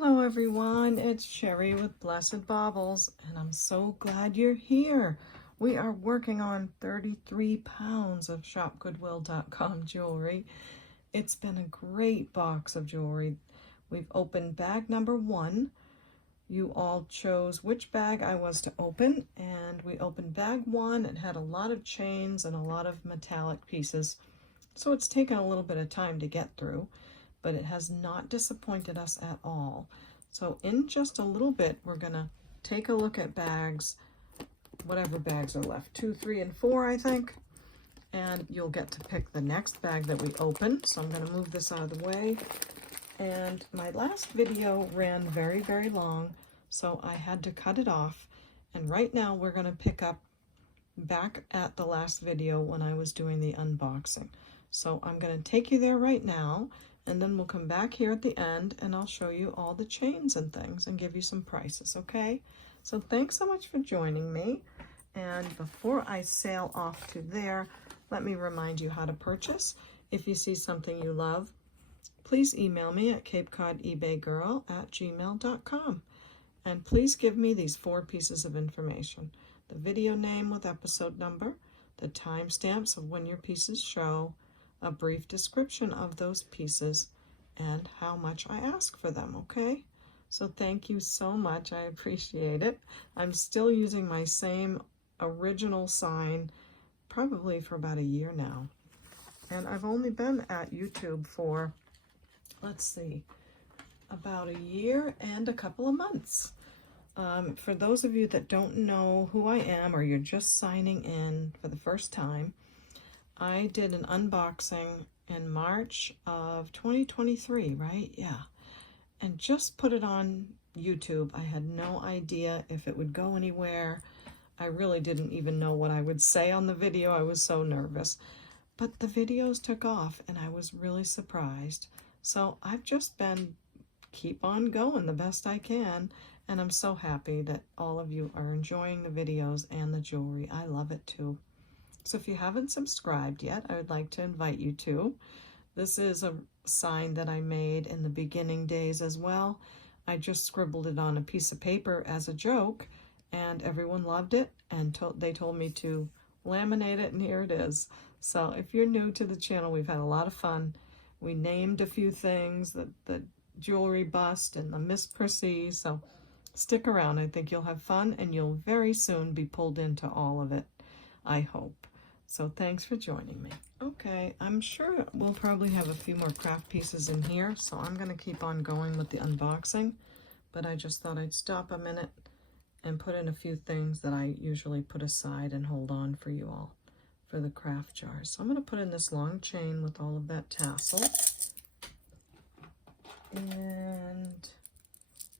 Hello everyone, it's Sherry with Blessed Baubles, and I'm so glad you're here. We are working on 33 pounds of ShopGoodWill.com jewelry. It's been a great box of jewelry. We've opened bag number 1. You all chose which bag I was to open, and we opened bag 1. It had a lot of chains and a lot of metallic pieces, so it's taken a little bit of time to get through. But it has not disappointed us at all. So in just a little bit, we're gonna take a look at bags, whatever bags are left, 2, 3, and 4, I think. And you'll get to pick the next bag that we open. So I'm gonna move this out of the way. And my last video ran very, very long, so I had to cut it off. And right now we're gonna pick up back at the last video when I was doing the unboxing. So I'm gonna take you there right now, and then we'll come back here at the end and I'll show you all the chains and things and give you some prices, okay? So thanks so much for joining me. And before I sail off to there, let me remind you how to purchase. If you see something you love, please email me at CapeCodEbayGirl@gmail.com. And please give me these 4 pieces of information: the video name with episode number, the timestamps of when your pieces show, a brief description of those pieces, and how much I ask for them, okay? So thank you so much. I appreciate it. I'm still using my same original sign probably for about a year now. And I've only been at YouTube for, let's see, about a year and a couple of months. For those of you that don't know who I am, or you're just signing in for the first time, I did an unboxing in March of 2023, right? Yeah. And just put it on YouTube. I had no idea if it would go anywhere. I really didn't even know what I would say on the video. I was so nervous. But the videos took off and I was really surprised. So I've just been keep on going the best I can. And I'm so happy that all of you are enjoying the videos and the jewelry. I love it too. So if you haven't subscribed yet, I would like to invite you to. This is a sign that I made in the beginning days as well. I just scribbled it on a piece of paper as a joke, and everyone loved it, and they told me to laminate it, and here it is. So if you're new to the channel, we've had a lot of fun. We named a few things, the jewelry bust and the Miss Prissy, so stick around. I think you'll have fun, and you'll very soon be pulled into all of it, I hope. So thanks for joining me. Okay, I'm sure we'll probably have a few more craft pieces in here, so I'm going to keep on going with the unboxing, but I just thought I'd stop a minute and put in a few things that I usually put aside and hold on for you all for the craft jars. So I'm going to put in this long chain with all of that tassel. And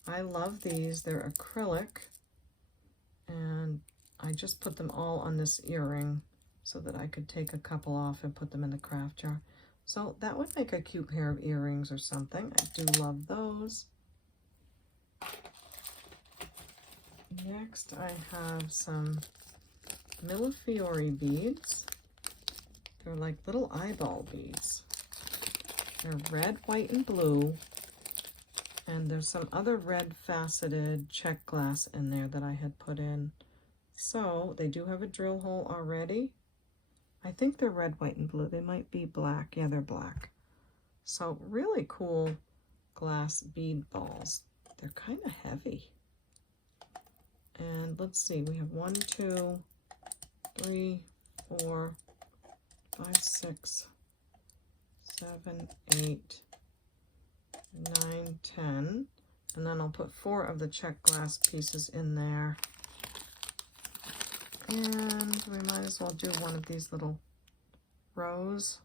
I love these. They're acrylic, and I just put them all on this earring so that I could take a couple off and put them in the craft jar. So that would make a cute pair of earrings or something. I do love those. Next, I have some Millefiori beads. They're like little eyeball beads. They're red, white, and blue. And there's some other red faceted check glass in there that I had put in. So they do have a drill hole already. I think they're red, white, and blue. They might be black. Yeah, they're black. So really cool glass bead balls. They're kind of heavy. And let's see, we have 1, 2, 3, 4, 5, 6, 7, 8, 9, 10. And then I'll put 4 of the check glass pieces in there. And we might as well do one of these little rose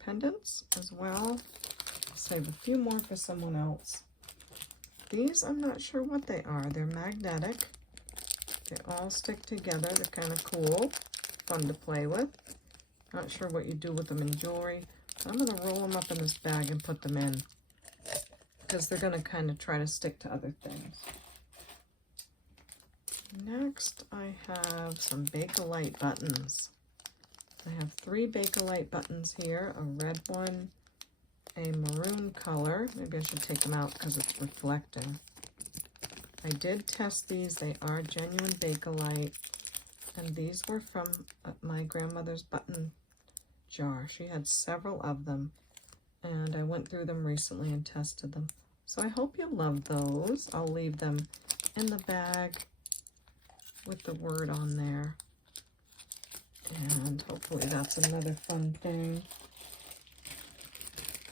pendants as well. I'll save a few more for someone else. These, I'm not sure what they are. They're magnetic. They all stick together. They're kind of cool, fun to play with. Not sure what you do with them in jewelry. I'm going to roll them up in this bag and put them in, because they're going to kind of try to stick to other things. Next, I have some Bakelite buttons. I have 3 Bakelite buttons here, a red one, a maroon color. Maybe I should take them out because it's reflecting. I did test these. They are genuine Bakelite. And these were from my grandmother's button jar. She had several of them. And I went through them recently and tested them. So I hope you love those. I'll leave them in the bag with the word on there. And hopefully that's another fun thing.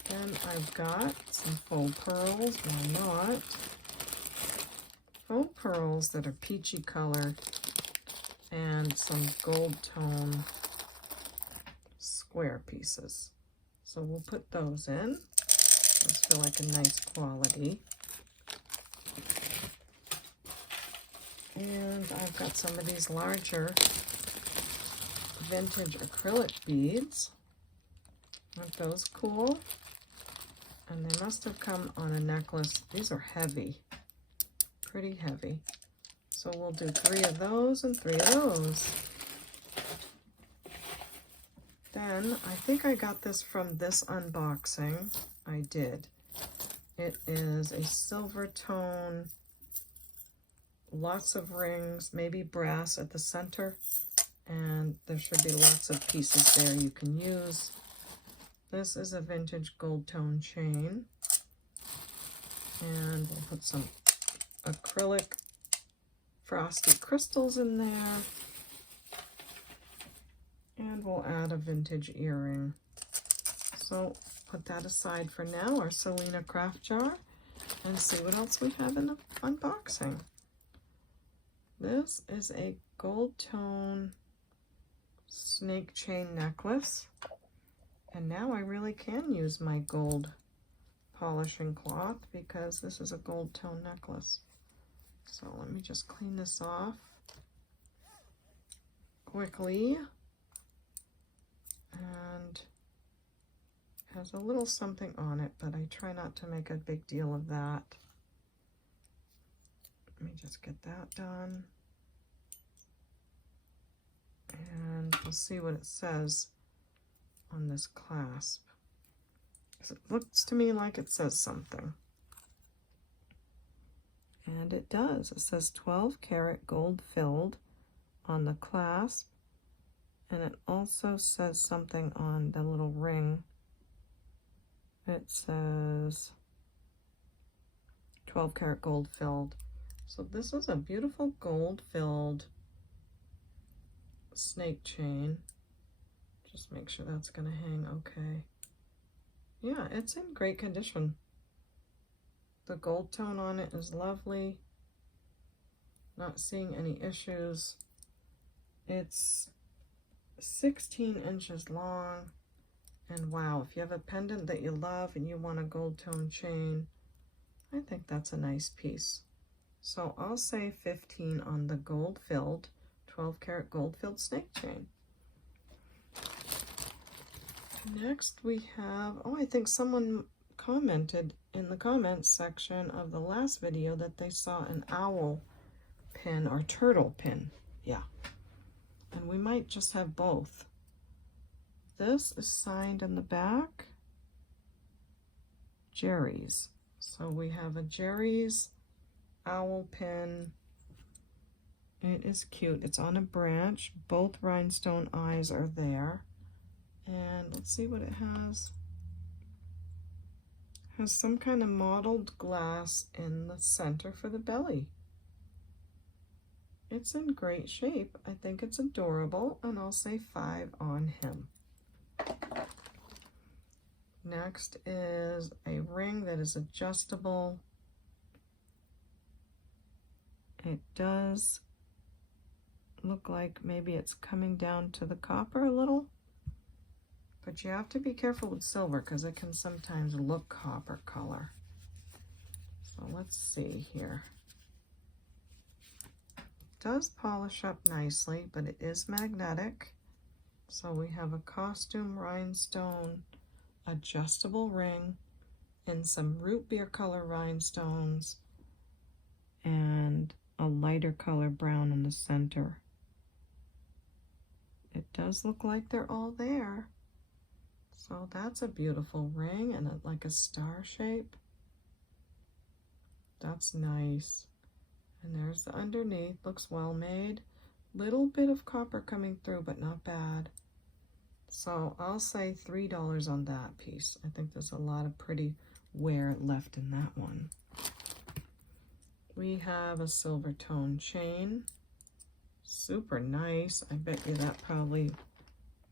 Then I've got some faux pearls. Why not? Faux pearls that are peachy colored. And some gold tone square pieces. So we'll put those in. Those feel like a nice quality. And I've got some of these larger vintage acrylic beads. Aren't those cool? And they must have come on a necklace. These are heavy, pretty heavy. So we'll do 3 of those and 3 of those. Then, I think I got this from this unboxing. I did. It is a silver tone, lots of rings, maybe brass at the center, and there should be lots of pieces there you can use. This is a vintage gold tone chain, and we'll put some acrylic frosty crystals in there. And we'll add a vintage earring. So put that aside for now, our Selena craft jar, and see what else we have in the unboxing. This is a gold tone snake chain necklace. And now I really can use my gold polishing cloth because this is a gold tone necklace. So let me just clean this off quickly. And has a little something on it, but I try not to make a big deal of that. Let me just get that done. And we'll see what it says on this clasp. It looks to me like it says something. And it does. It says 12 karat gold filled on the clasp. And it also says something on the little ring. It says 12 karat gold filled. So this is a beautiful gold filled snake chain. Just make sure that's going to hang okay. Yeah, it's in great condition. The gold tone on it is lovely. Not seeing any issues. It's 16 inches long, and wow, if you have a pendant that you love and you want a gold tone chain, I think that's a nice piece. So I'll say 15 on the gold filled, 12 karat gold filled snake chain. Next we have, oh, I think someone commented in the comments section of the last video that they saw an owl pin or turtle pin. Yeah. And we might just have both. This is signed in the back, Jerry's. So we have a Jerry's owl pin. It is cute. It's on a branch. Both rhinestone eyes are there. And let's see what it has. It has some kind of mottled glass in the center for the belly. It's in great shape. I think it's adorable, and I'll say 5 on him. Next is a ring that is adjustable. It does look like maybe it's coming down to the copper a little, but you have to be careful with silver because it can sometimes look copper color. So let's see here. Does polish up nicely, but it is magnetic. So we have a costume rhinestone adjustable ring and some root beer color rhinestones and a lighter color brown in the center. It does look like they're all there. So that's a beautiful ring and like a star shape. That's nice. And there's the underneath, looks well made. Little bit of copper coming through, but not bad. So I'll say $3 on that piece. I think there's a lot of pretty wear left in that one. We have a silver tone chain. Super nice. I bet you that probably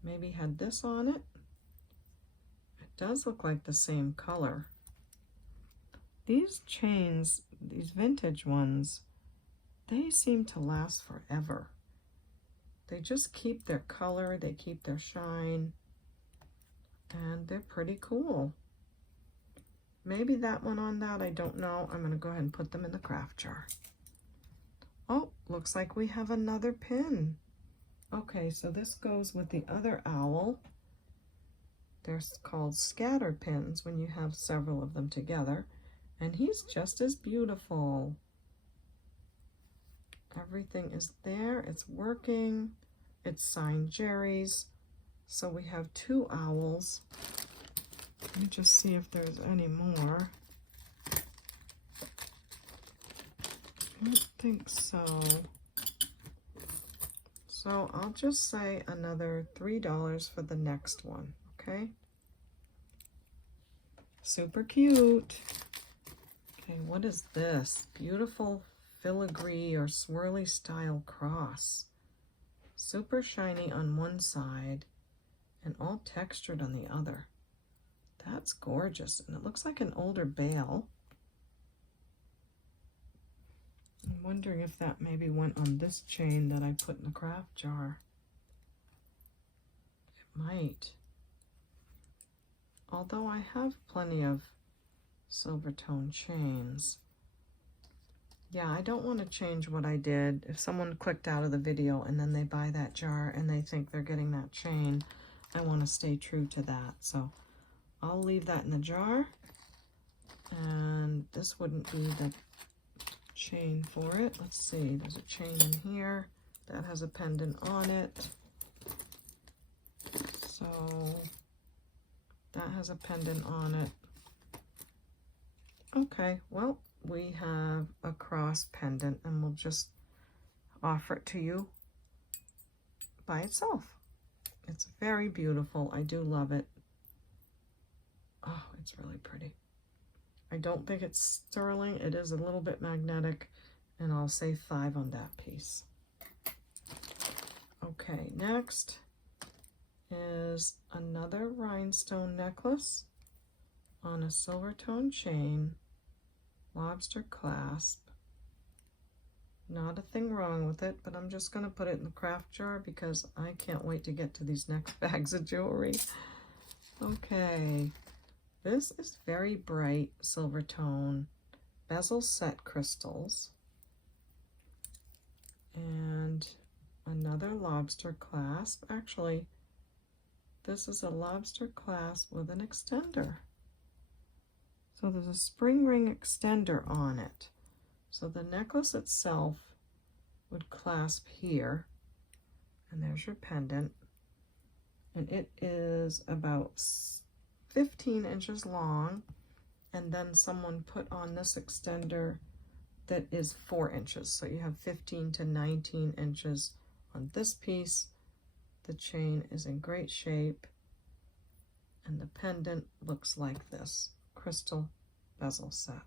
maybe had this on it. It does look like the same color. These chains, these vintage ones, they seem to last forever. They just keep their color, they keep their shine, and they're pretty cool. Maybe that one on that, I don't know. I'm gonna go ahead and put them in the craft jar. Oh, looks like we have another pin. Okay, so this goes with the other owl. They're called scatter pins when you have several of them together. And he's just as beautiful. Everything is there, it's working. It's signed Jerry's. So we have 2 owls. Let me just see if there's any more. I don't think so. So I'll just say another $3 for the next one, okay? Super cute. Okay, what is this? Beautiful filigree or swirly style cross. Super shiny on one side and all textured on the other. That's gorgeous, and it looks like an older bale. I'm wondering if that maybe went on this chain that I put in the craft jar. It might. Although I have plenty of silver tone chains. Yeah, I don't want to change what I did. If someone clicked out of the video and then they buy that jar and they think they're getting that chain, I want to stay true to that. So I'll leave that in the jar. And this wouldn't be the chain for it. Let's see, there's a chain in here that has a pendant on it. So that has a pendant on it. Okay, well, we have a cross pendant and we'll just offer it to you by itself. It's very beautiful. I do love it. Oh, it's really pretty. I don't think it's sterling. It is a little bit magnetic, and I'll say 5 on that piece. Okay, next is another rhinestone necklace on a silver tone chain, lobster clasp. Not a thing wrong with it, but I'm just going to put it in the craft jar because I can't wait to get to these next bags of jewelry. Okay, this is very bright silver tone bezel set crystals and another lobster clasp. Actually, this is a lobster clasp with an extender. So there's a spring ring extender on it. So the necklace itself would clasp here, and there's your pendant, and it is about 15 inches long, and then someone put on this extender that is 4 inches, so you have 15 to 19 inches on this piece. The chain is in great shape, and the pendant looks like this crystal bezel set.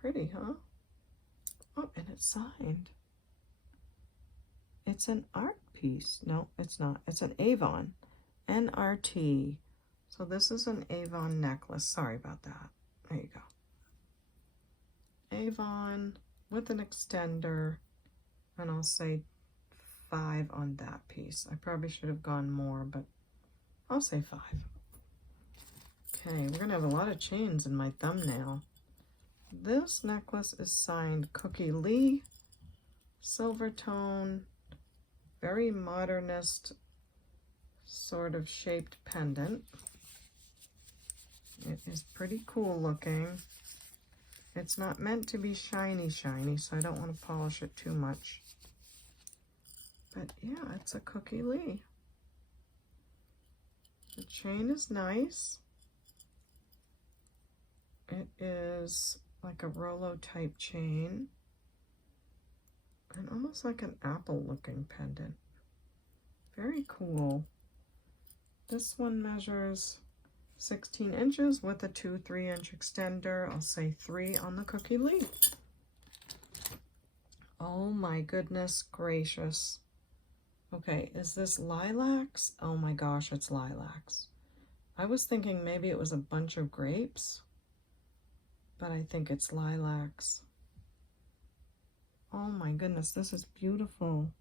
Pretty, huh? Oh, and it's signed. It's an art piece. No, it's not. It's an Avon. NRT. So this is an Avon necklace. Sorry about that. There you go. Avon with an extender. And I'll say 5 on that piece. I probably should have gone more, but I'll say 5. Okay, we're going to have a lot of chains in my thumbnail. This necklace is signed Cookie Lee, silver tone, very modernist sort of shaped pendant. It is pretty cool looking. It's not meant to be shiny, so I don't want to polish it too much. But yeah, it's a Cookie Lee. The chain is nice. It is like a Rolo type chain and almost like an apple looking pendant. Very cool. This one measures 16 inches with a 2 3-inch extender. I'll say 3 on the cookie leaf. Oh my goodness gracious. Okay, is this lilacs? Oh my gosh, it's lilacs. I was thinking maybe it was a bunch of grapes, but I think it's lilacs. Oh my goodness, this is beautiful.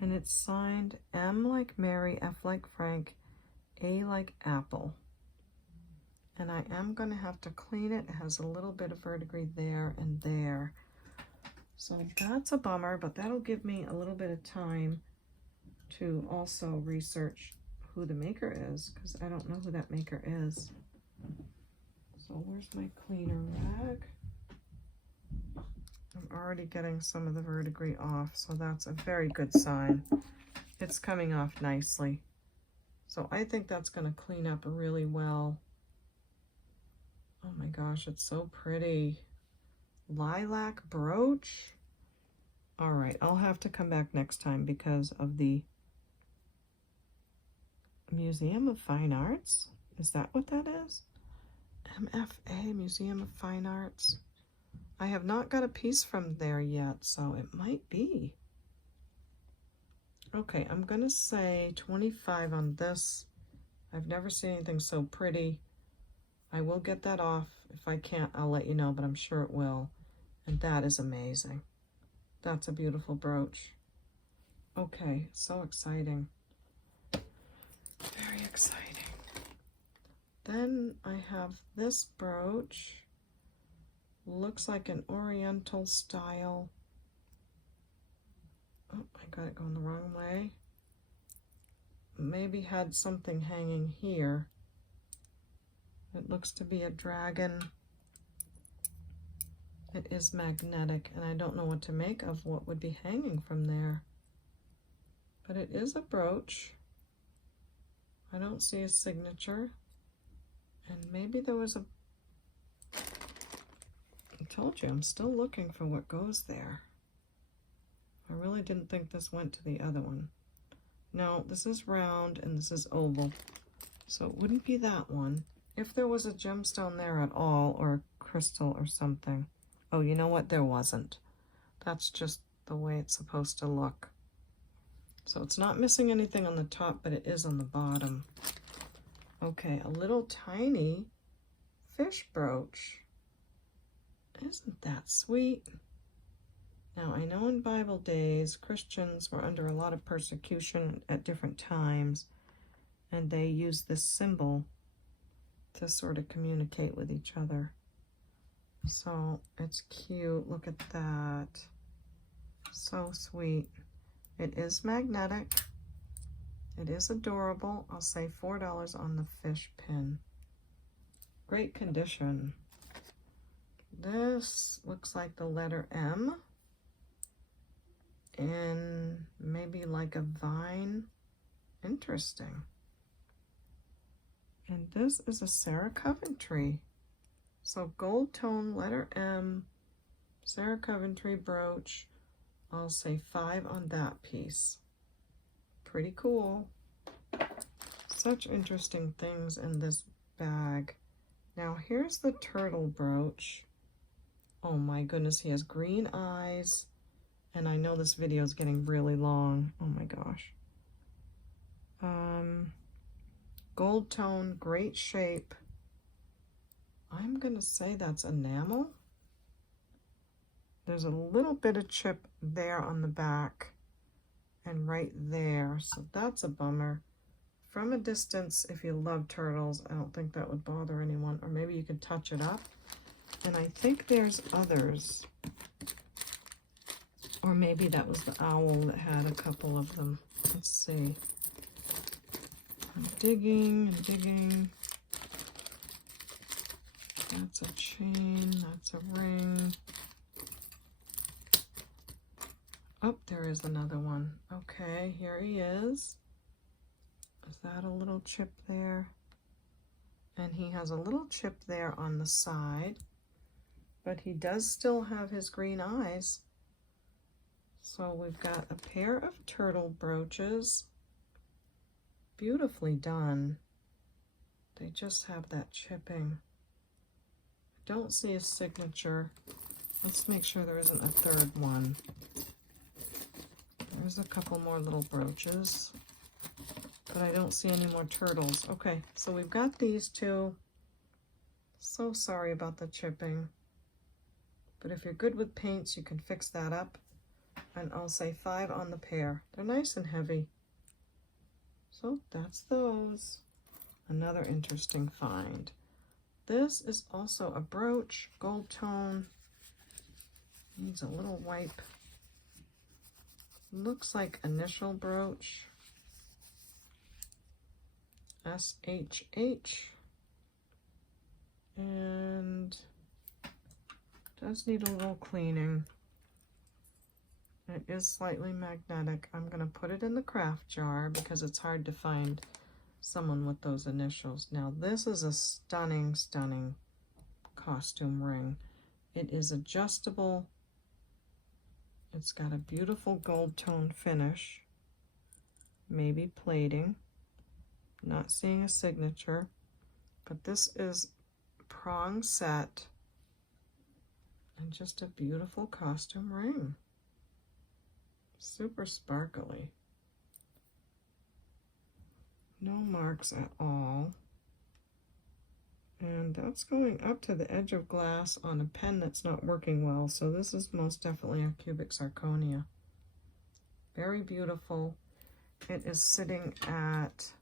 And it's signed M like Mary, F like Frank, A like Apple. And I am going to have to clean it. It has a little bit of verdigris there and there. So that's a bummer, but that'll give me a little bit of time to also research who the maker is, because I don't know who that maker is. So where's my cleaner rag? I'm already getting some of the verdigris off, so that's a very good sign. It's coming off nicely. So I think that's going to clean up really well. Oh my gosh, it's so pretty. Lilac brooch. All right, I'll have to come back next time because of the Museum of Fine Arts. Is that what that is? MFA, Museum of Fine Arts. I have not got a piece from there yet, so it might be. Okay, I'm gonna say 25 on this. I've never seen anything so pretty. I will get that off. If I can't, I'll let you know, but I'm sure it will. And that is amazing. That's a beautiful brooch. Okay, so exciting. Very exciting. Then I have this brooch. Looks like an oriental style. Oh, I got it going the wrong way. Maybe had something hanging here. It looks to be a dragon. It is magnetic, and I don't know what to make of what would be hanging from there. But it is a brooch. I don't see a signature. And maybe there was a... I told you, I'm still looking for what goes there. I really didn't think this went to the other one. No, this is round and this is oval. So it wouldn't be that one. If there was a gemstone there at all, or a crystal or something. Oh, you know what? There wasn't. That's just the way it's supposed to look. So it's not missing anything on the top, but it is on the bottom. Okay, a little tiny fish brooch. Isn't that sweet? Now, I know in Bible days, Christians were under a lot of persecution at different times, and they used this symbol to sort of communicate with each other. So it's cute. Look at that. So sweet. It is magnetic. It is adorable. I'll say $4 on the fish pin. Great condition. This looks like the letter M. And maybe like a vine. Interesting. And this is a Sarah Coventry. So gold tone, letter M, Sarah Coventry brooch. I'll say 5 on that piece. Pretty cool. Such interesting things in this bag. Now here's the turtle brooch. Oh my goodness, he has green eyes. And I know this video is getting really long. Oh my gosh. Gold tone, great shape. I'm gonna say that's enamel. There's a little bit of chip there on the back and right there, so that's a bummer. From a distance, if you love turtles, I don't think that would bother anyone, or maybe you could touch it up. And I think there's others. Or maybe that was the owl that had a couple of them. Let's see. I'm digging and digging. That's a chain, that's a ring. Oh, there is another one. Okay, here he is. Is that a little chip there? And he has a little chip there on the side, but he does still have his green eyes. So we've got a pair of turtle brooches, beautifully done. They just have that chipping. I don't see a signature. Let's make sure there isn't a third one. There's a couple more little brooches, but I don't see any more turtles. Okay, so we've got these two. So sorry about the chipping, but if you're good with paints, you can fix that up. And I'll say 5 on the pair. They're nice and heavy. So that's those. Another interesting find. This is also a brooch, gold tone. Needs a little wipe. Looks like initial brooch. SHH. And does need a little cleaning. It is slightly magnetic. I'm going to put it in the craft jar because it's hard to find someone with those initials. Now this is a stunning, stunning costume ring. It is adjustable. It's got a beautiful gold tone finish. Maybe plating. Not seeing a signature. But this is prong set. And just a beautiful costume ring. Super sparkly. No marks at all. And that's going up to the edge of glass on a pen that's not working well. So this is most definitely a cubic zirconia. Very beautiful. It is sitting at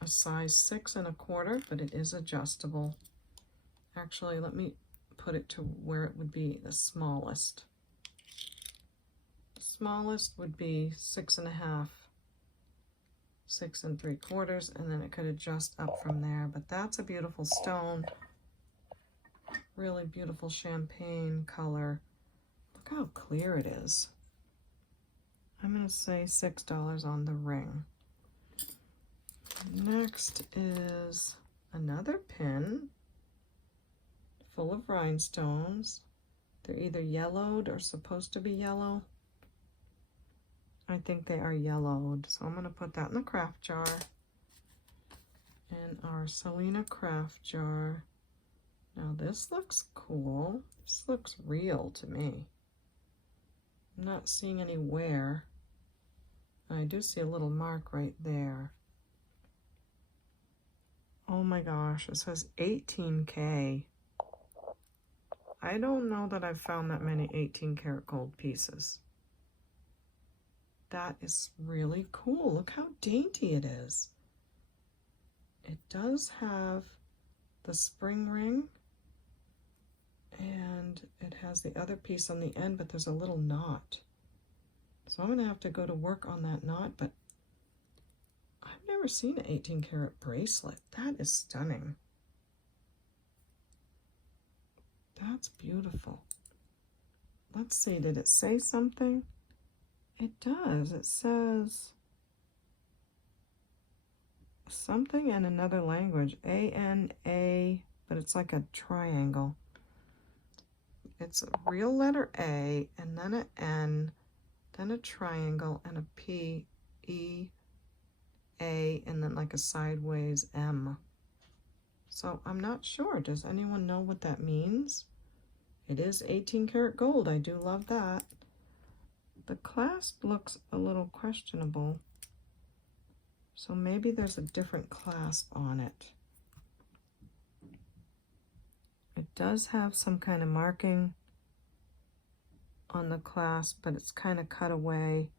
a size 6 1/4, but it is adjustable. Actually, let me put it to where it would be the smallest. Smallest would be 6 1/2, 6 3/4, and then it could adjust up from there. But that's a beautiful stone. Really beautiful champagne color. Look how clear it is. I'm going to say $6 on the ring. Next is another pin full of rhinestones. They're either yellowed or supposed to be yellow. I think they are yellowed, so I'm going to put that in the craft jar. In our Selena craft jar. Now this looks cool. This looks real to me. I'm not seeing any wear. I do see a little mark right there. Oh my gosh, it says 18K. I don't know that I've found that many 18 karat gold pieces. That is really cool. Look how dainty it is. It does have the spring ring, and it has the other piece on the end, but there's a little knot. So I'm going to have to go to work on that knot, but I've never seen an 18 karat bracelet. That is stunning. That's beautiful. Let's see, did it say something? It does. It says something in another language. A-N-A, but it's like a triangle. It's a real letter A, and then an N, then a triangle, and a P, E, A, and then like a sideways M. So I'm not sure. Does anyone know what that means? It is 18 karat gold. I do love that. The clasp looks a little questionable. So maybe there's a different clasp on it. It does have some kind of marking on the clasp, but it's kind of cut away.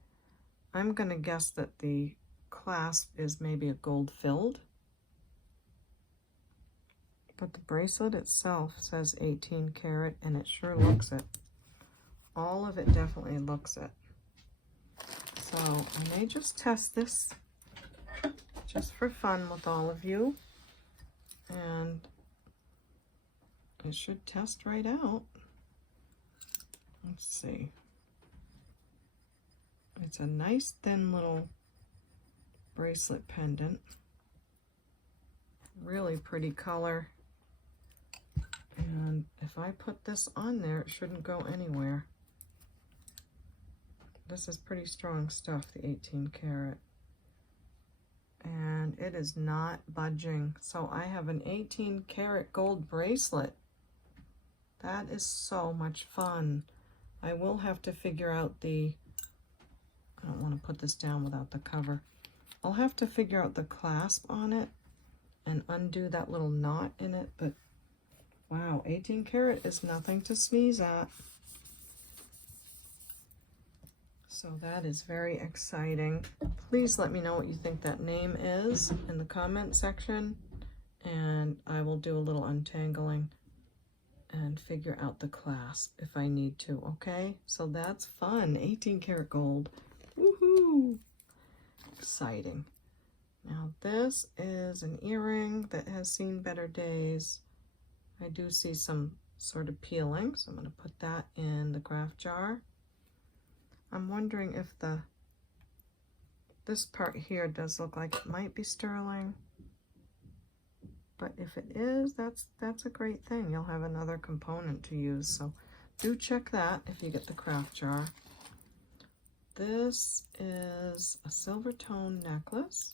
I'm going to guess that the clasp is maybe a gold filled. But the bracelet itself says 18 karat, and it sure looks it. All of it definitely looks it. So I may just test this just for fun with all of you. And it should test right out. Let's see. It's a nice thin little bracelet pendant. Really pretty color. And if I put this on there, it shouldn't go anywhere. This is pretty strong stuff, the 18 karat. And it is not budging. So I have an 18 karat gold bracelet. That is so much fun. I will have to figure out the, I don't want to put this down without the cover. I'll have to figure out the clasp on it and undo that little knot in it, but wow, 18 karat is nothing to sneeze at. So that is very exciting. Please let me know what you think that name is in the comment section, and I will do a little untangling and figure out the clasp if I need to, okay? So that's fun, 18 karat gold. Woohoo! Exciting. Now this is an earring that has seen better days. I do see some sort of peeling, so I'm going to put that in the craft jar. I'm wondering if this part here does look like it might be sterling, but if it is, that's a great thing. You'll have another component to use, so do check that if you get the craft jar. This is a silver tone necklace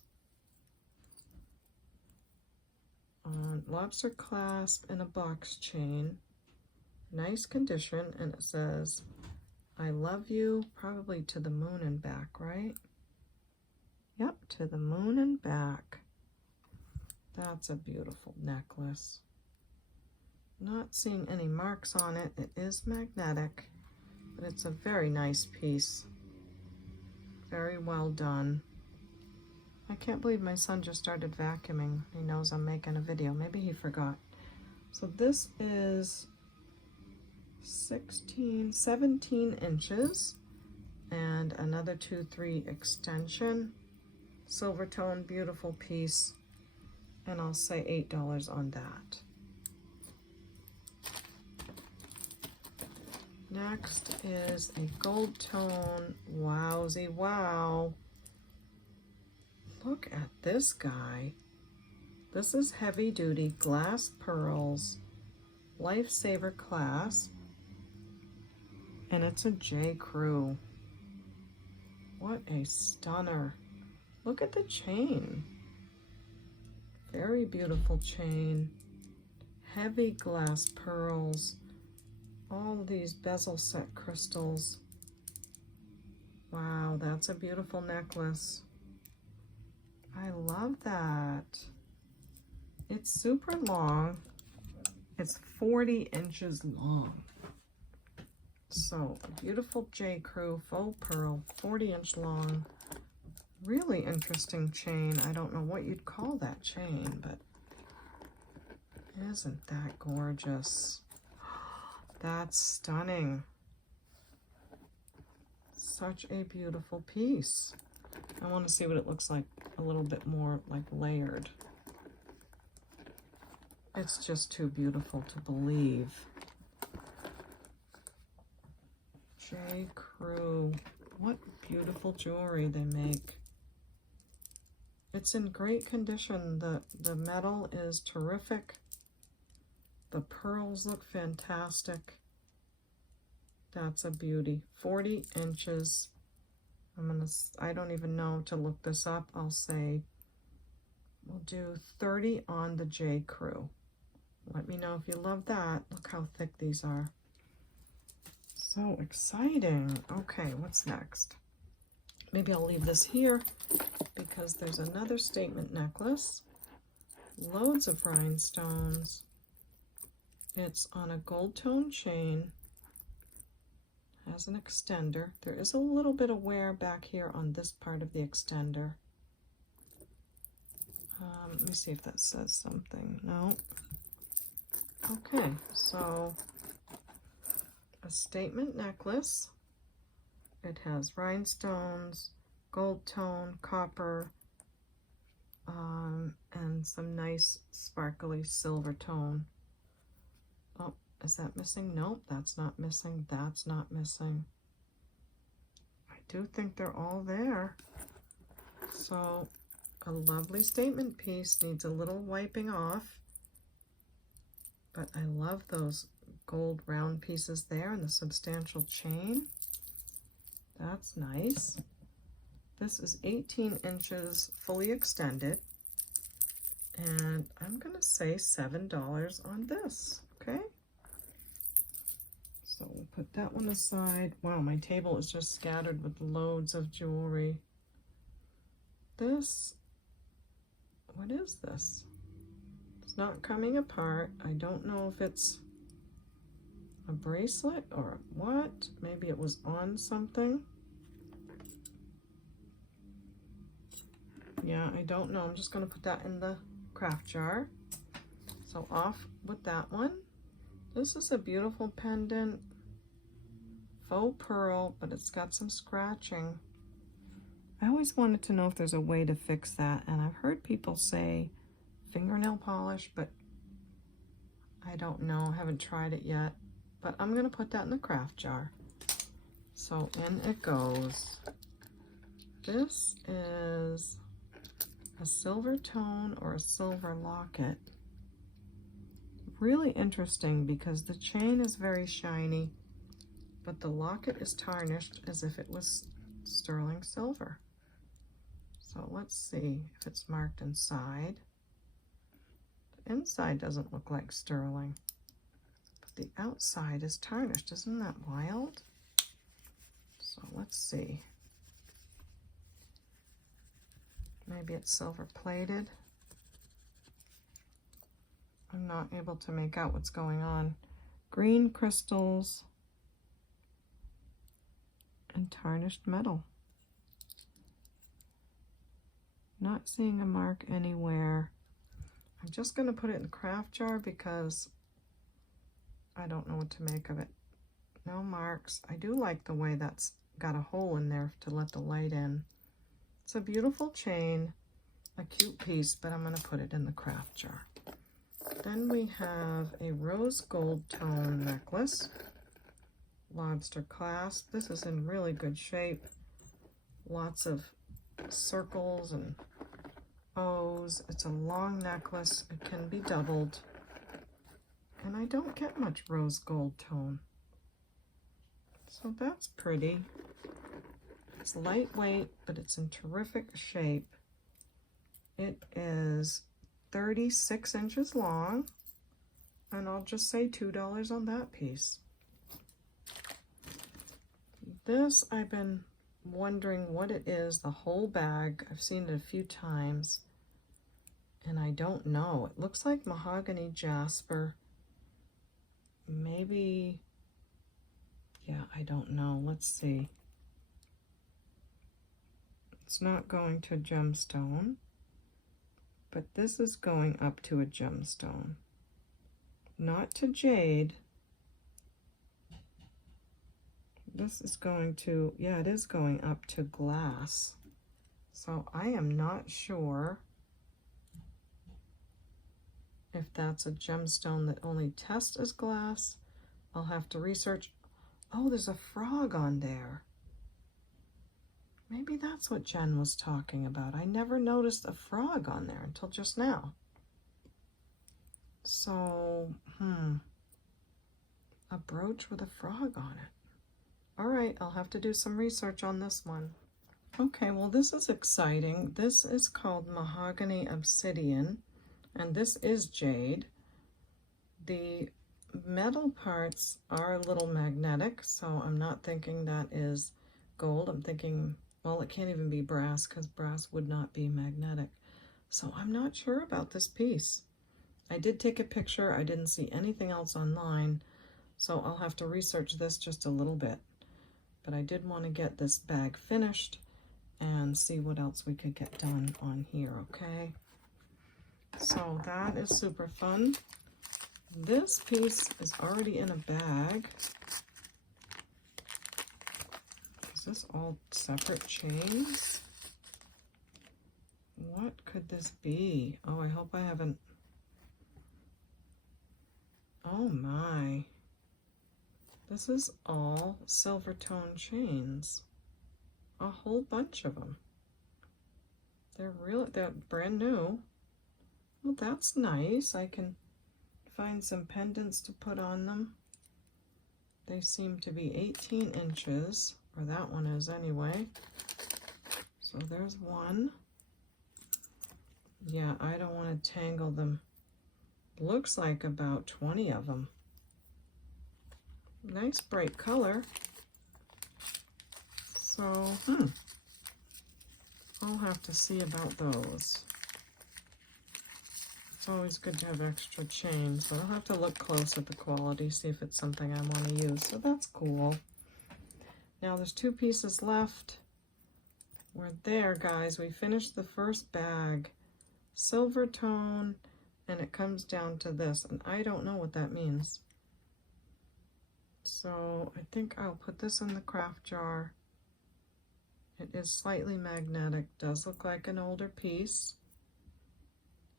on lobster clasp and a box chain. Nice condition, and it says, I love you, probably to the moon and back, right? Yep, to the moon and back. That's a beautiful necklace. Not seeing any marks on it. It is magnetic, but it's a very nice piece. Very well done. I can't believe my son just started vacuuming. He knows I'm making a video. Maybe he forgot. So this is 17 inches and another 2-3 extension. Silver tone, beautiful piece. And I'll say $8 on that. Next is a gold tone. Wowzy wow. Look at this guy. This is heavy duty glass pearls, lifesaver clasp, and it's a J. Crew. What a stunner. Look at the chain. Very beautiful chain. Heavy glass pearls. All these bezel set crystals. Wow, that's a beautiful necklace. I love that. It's super long. It's 40 inches long. So, a beautiful J. Crew faux pearl, 40-inch long. Really interesting chain. I don't know what you'd call that chain, but isn't that gorgeous? That's stunning. Such a beautiful piece. I want to see what it looks like a little bit more like layered. It's just too beautiful to believe. J. Crew. What beautiful jewelry they make. It's in great condition. The metal is terrific. The pearls look fantastic. That's a beauty. 40 inches. I don't even know to look this up. I'll say we'll do 30 on the J. Crew. Let me know if you love that. Look how thick these are. So exciting. Okay, what's next? Maybe I'll leave this here because there's another statement necklace. Loads of rhinestones. It's on a gold tone chain. Has an extender. There is a little bit of wear back here on this part of the extender. Let me see if that says something. No. Okay, so a statement necklace. It has rhinestones, gold tone, copper, and some nice sparkly silver tone. Oh, is that missing? Nope, that's not missing. That's not missing. I do think they're all there. So A lovely statement piece, needs a little wiping off, but I love those gold round pieces there and the substantial chain. That's nice. This is 18 inches fully extended, and I'm gonna say $7 on this, okay? So we'll put that one aside. Wow, my table is just scattered with loads of jewelry. This, what is this? It's not coming apart. I don't know if it's a bracelet or what. Maybe it was on something. Yeah, I don't know. I'm just going to put that in the craft jar. So off with that one. This is a beautiful pendant. Faux pearl, but it's got some scratching. I always wanted to know if there's a way to fix that, and I've heard people say fingernail polish, but I don't know. I haven't tried it yet. But I'm going to put that in the craft jar. So in it goes. This is a silver tone or a silver locket. Really interesting because the chain is very shiny, but the locket is tarnished as if it was sterling silver. So let's see if it's marked inside. The inside doesn't look like sterling, but the outside is tarnished. Isn't that wild? So let's see. Maybe it's silver plated. I'm not able to make out what's going on. Green crystals and tarnished metal. Not seeing a mark anywhere. I'm just going to put it in the craft jar because I don't know what to make of it. No marks. I do like the way that's got a hole in there to let the light in. It's a beautiful chain, a cute piece, but I'm going to put it in the craft jar. Then we have a rose gold tone necklace, lobster clasp. This is in really good shape. Lots of circles and O's. It's a long necklace. It can be doubled. And I don't get much rose gold tone. So that's pretty. It's lightweight, but it's in terrific shape. It is 36 inches long, and I'll just say $2 on that piece. This, I've been wondering what it is, the whole bag. I've seen it a few times, and I don't know. It looks like mahogany jasper. Maybe, yeah, I don't know. Let's see. It's not going to a gemstone, but this is going up to a gemstone. Not to jade. This is going to, yeah, it is going up to glass. So I am not sure if that's a gemstone that only tests as glass. I'll have to research. Oh, there's a frog on there. Maybe that's what Jen was talking about. I never noticed a frog on there until just now. So, a brooch with a frog on it. All right, I'll have to do some research on this one. Okay, well, this is exciting. This is called Mahogany Obsidian, and this is jade. The metal parts are a little magnetic, so I'm not thinking that is gold. I'm thinking, well, it can't even be brass because brass would not be magnetic. So I'm not sure about this piece. I did take a picture. I didn't see anything else online, so I'll have to research this just a little bit. But I did want to get this bag finished and see what else we could get done on here, okay? So that is super fun. This piece is already in a bag. Is this all separate chains? What could this be? Oh, I hope I haven't. Oh my. This is all silver tone chains. A whole bunch of them. They're brand new. Well, that's nice. I can find some pendants to put on them. They seem to be 18 inches, or that one is anyway. So there's one. Yeah, I don't want to tangle them. Looks like about 20 of them. Nice bright color. So, I'll have to see about those. It's always good to have extra chains, but I'll have to look close at the quality, see if it's something I want to use. So that's cool. Now there's 2 pieces left. We're there, guys. We finished the first bag. Silver tone, and it comes down to this, and I don't know what that means. So I think I'll put this in the craft jar. It is slightly magnetic, does look like an older piece.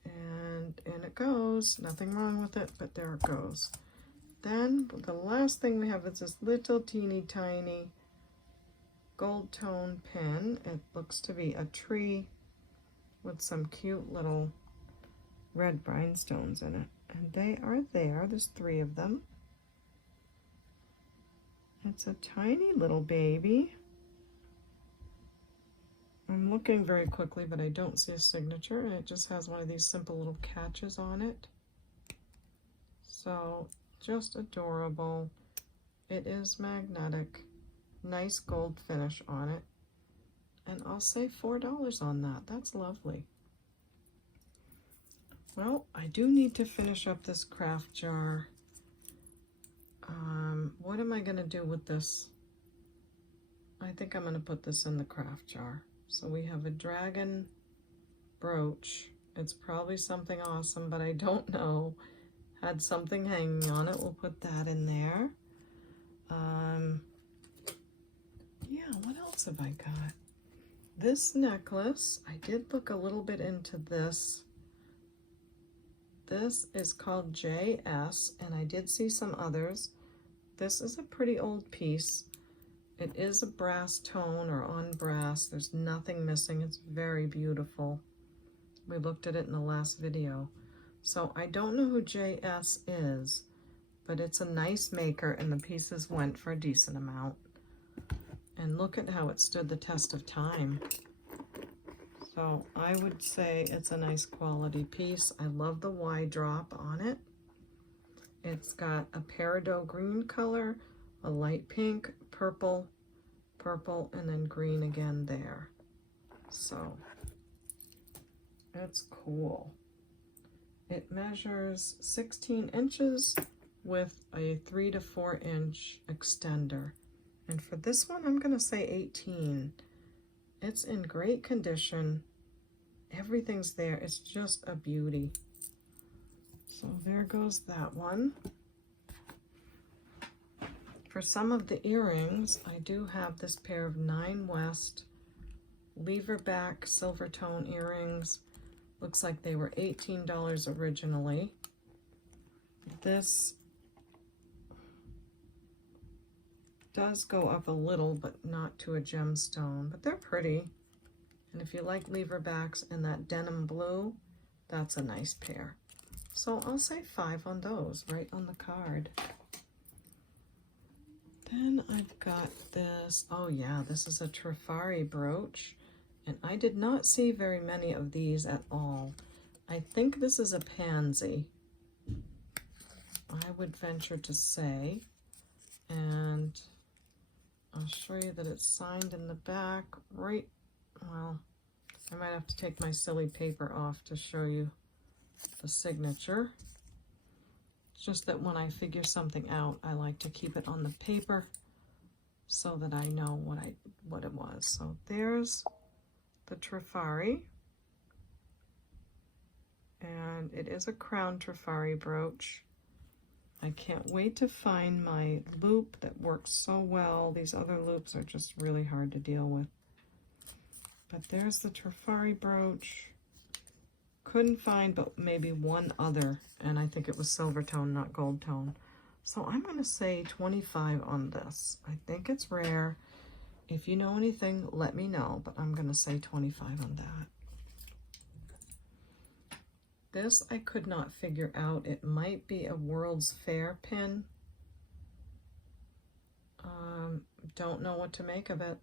And in it goes. Nothing wrong with it, but there it goes. Then the last thing we have is this little teeny tiny gold tone pin. It looks to be a tree with some cute little red rhinestones in it. And they are there. There's 3 of them. It's a tiny little baby. I'm looking very quickly, but I don't see a signature, and it just has one of these simple little catches on it. So, just adorable. It is magnetic. Nice gold finish on it. And I'll say $4 on that. That's lovely. Well, I do need to finish up this craft jar. What am I going to do with this? I think I'm going to put this in the craft jar. So we have a dragon brooch. It's probably something awesome, but I don't know. Had something hanging on it. We'll put that in there. Yeah, what else have I got? This necklace, I did look a little bit into this. This is called JS, and I did see some others. This is a pretty old piece. It is a brass tone or on brass. There's nothing missing. It's very beautiful. We looked at it in the last video. So I don't know who JS is, but it's a nice maker, and the pieces went for a decent amount. And look at how it stood the test of time. So I would say it's a nice quality piece. I love the Y drop on it. It's got a peridot green color, a light pink, purple, purple, and then green again there. So it's cool. It measures 16 inches with a 3 to 4 inch extender. And for this one, I'm going to say 18. It's in great condition. Everything's there. It's just a beauty. So there goes that one. For some of the earrings, I do have this pair of 9 West lever back silver tone earrings. Looks like they were $18 originally. This does go up a little, but not to a gemstone, but they're pretty. And if you like lever backs in that denim blue, that's a nice pair. So I'll say 5 on those, right on the card. Then I've got this, oh yeah, this is a Trifari brooch, and I did not see very many of these at all. I think this is a pansy, I would venture to say, and I'll show you that it's signed in the back, right, well, I might have to take my silly paper off to show you the signature. It's just that when I figure something out, I like to keep it on the paper so that I know what it was. So there's the Trifari, and it is a crown Trifari brooch. I can't wait to find my loop that works so well. These other loops are just really hard to deal with. But there's the Trifari brooch. Couldn't find but maybe one other, and I think it was silver tone, not gold tone. So I'm going to say 25 on this. I think it's rare. If you know anything, let me know, but I'm going to say 25 on that. This I could not figure out. It might be a World's Fair pin. Don't know what to make of it.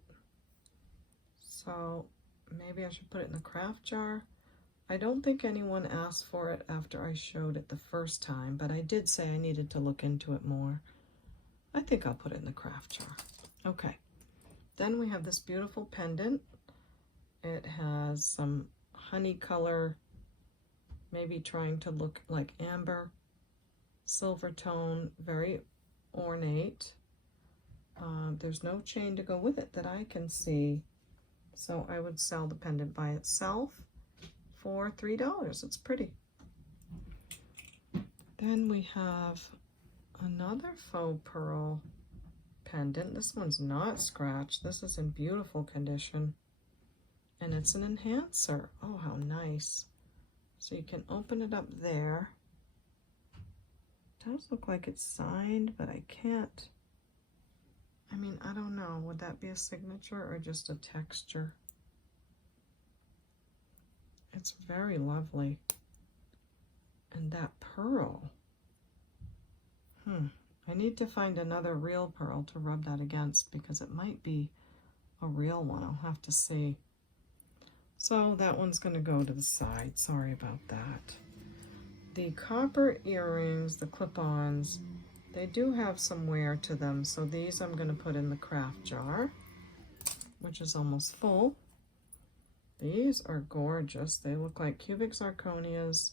So maybe I should put it in the craft jar. I don't think anyone asked for it after I showed it the first time, but I did say I needed to look into it more. I think I'll put it in the craft jar. Okay. Then we have this beautiful pendant. It has some honey color, maybe trying to look like amber, silver tone, very ornate. There's no chain to go with it that I can see, so I would sell the pendant by itself for $3. It's pretty. Then we have another faux pearl pendant. This one's not scratched. This is in beautiful condition, and it's an enhancer. Oh, how nice. So you can open it up there. It does look like it's signed, but I can't. I mean, I don't know. Would that be a signature or just a texture? It's very lovely. And that pearl. I need to find another real pearl to rub that against, because it might be a real one. I'll have to see. So that one's going to go to the side. Sorry about that. The copper earrings, the clip-ons, they do have some wear to them. So these I'm going to put in the craft jar, which is almost full. These are gorgeous. They look like cubic zirconias.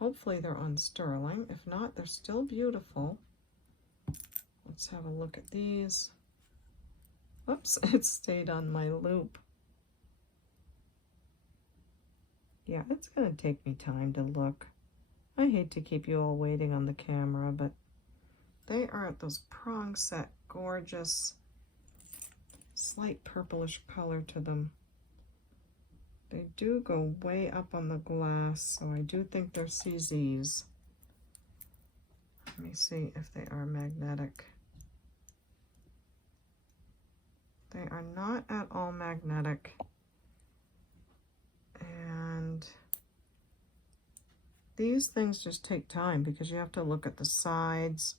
Hopefully they're on sterling. If not, they're still beautiful. Let's have a look at these. Oops, it stayed on my loop. Yeah, it's going to take me time to look. I hate to keep you all waiting on the camera, but they are at those prong set, gorgeous, slight purplish color to them. They do go way up on the glass, so I do think they're CZs. Let me see if they are magnetic. They are not at all magnetic. And these things just take time because you have to look at the sides,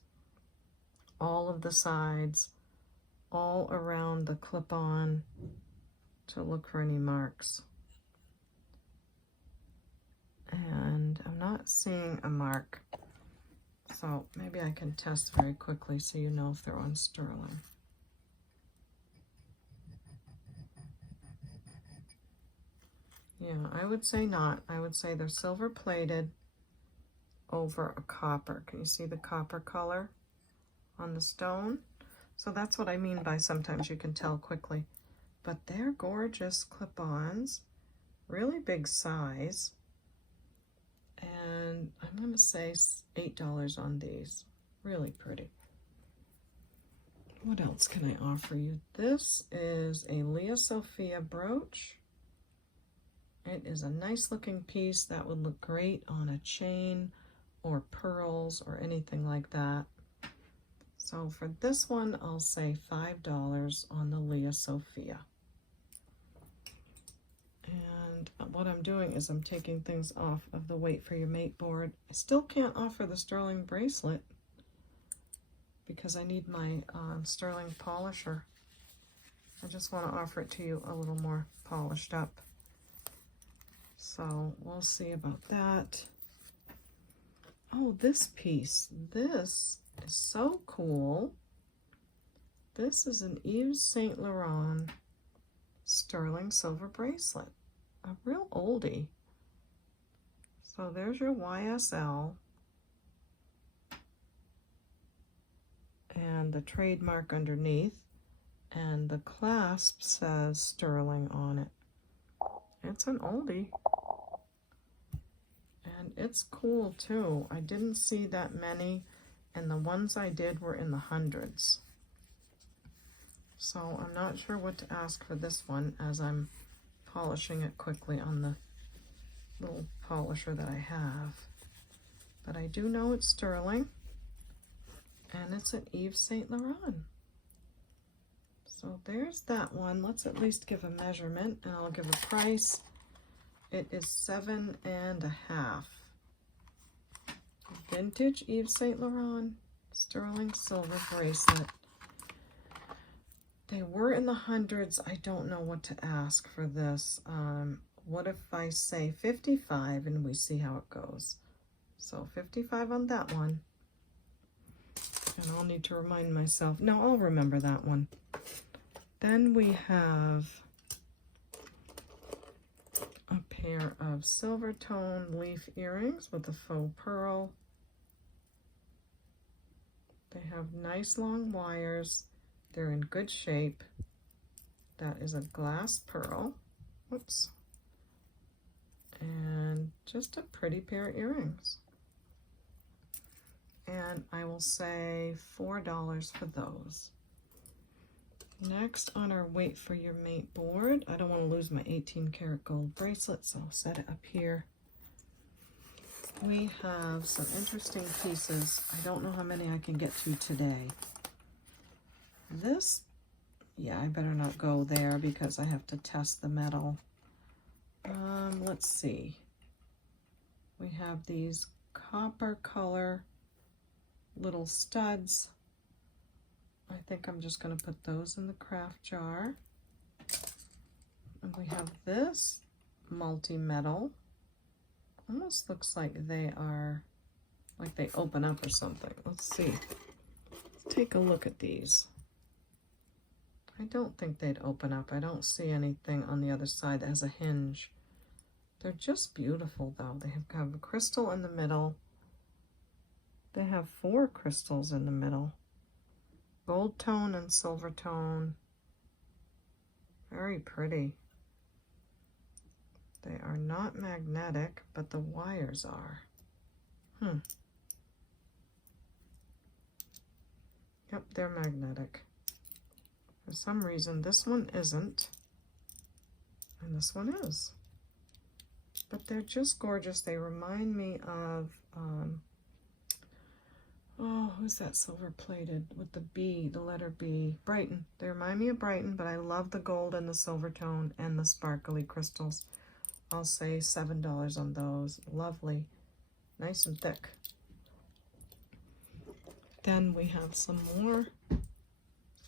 all of the sides, all around the clip-on to look for any marks. And I'm not seeing a mark, so maybe I can test very quickly so you know if they're on sterling. Yeah, I would say not. I would say they're silver plated over a copper. Can you see the copper color on the stone? So that's what I mean by sometimes you can tell quickly. But they're gorgeous clip-ons, really big size. And I'm going to say $8 on these. Really pretty. What else can I offer you? This is a Leah Sophia brooch. It is a nice looking piece that would look great on a chain or pearls or anything like that. So for this one, I'll say $5 on the Leah Sophia. And what I'm doing is I'm taking things off of the Wait for Your Mate board. I still can't offer the sterling bracelet because I need my sterling polisher. I just want to offer it to you a little more polished up. So we'll see about that. Oh, this piece. This is so cool. This is an Yves Saint Laurent sterling silver bracelet. A real oldie. So there's your YSL. And the trademark underneath. And the clasp says sterling on it. It's an oldie. And it's cool too. I didn't see that many, and the ones I did were in the hundreds. So I'm not sure what to ask for this one as I'm polishing it quickly on the little polisher that I have. But I do know it's sterling, and it's an Yves Saint Laurent. So there's that one. Let's at least give a measurement, and I'll give a price. It is $7.50. vintage Yves Saint Laurent sterling silver bracelet. They were in the hundreds. I don't know what to ask for this. What if I say 55 and we see how it goes? So 55 on that one. And I'll need to remind myself. No, I'll remember that one. Then we have a pair of silver tone leaf earrings with a faux pearl. They have nice long wires. They're in good shape. That is a glass pearl. Whoops. And just a pretty pair of earrings. And I will say $4 for those. Next on our Wait for Your Mate board, I don't want to lose my 18 karat gold bracelet, so I'll set it up here. We have some interesting pieces. I don't know how many I can get to today. This, yeah, I better not go there because I have to test the metal. Let's see. We have these copper color little studs. I think I'm just going to put those in the craft jar. And we have this multi-metal. Almost looks like they are, like they open up or something. Let's see. Let's take a look at these. I don't think they'd open up. I don't see anything on the other side that has a hinge. They're just beautiful though. They have a crystal in the middle. They have 4 crystals in the middle. Gold tone and silver tone. Very pretty. They are not magnetic, but the wires are. Yep, they're magnetic. For some reason, this one isn't, and this one is. But they're just gorgeous. They remind me of, oh, who's that silver plated with the B, the letter B? Brighton. They remind me of Brighton, but I love the gold and the silver tone and the sparkly crystals. I'll say $7 on those. Lovely. Nice and thick. Then we have some more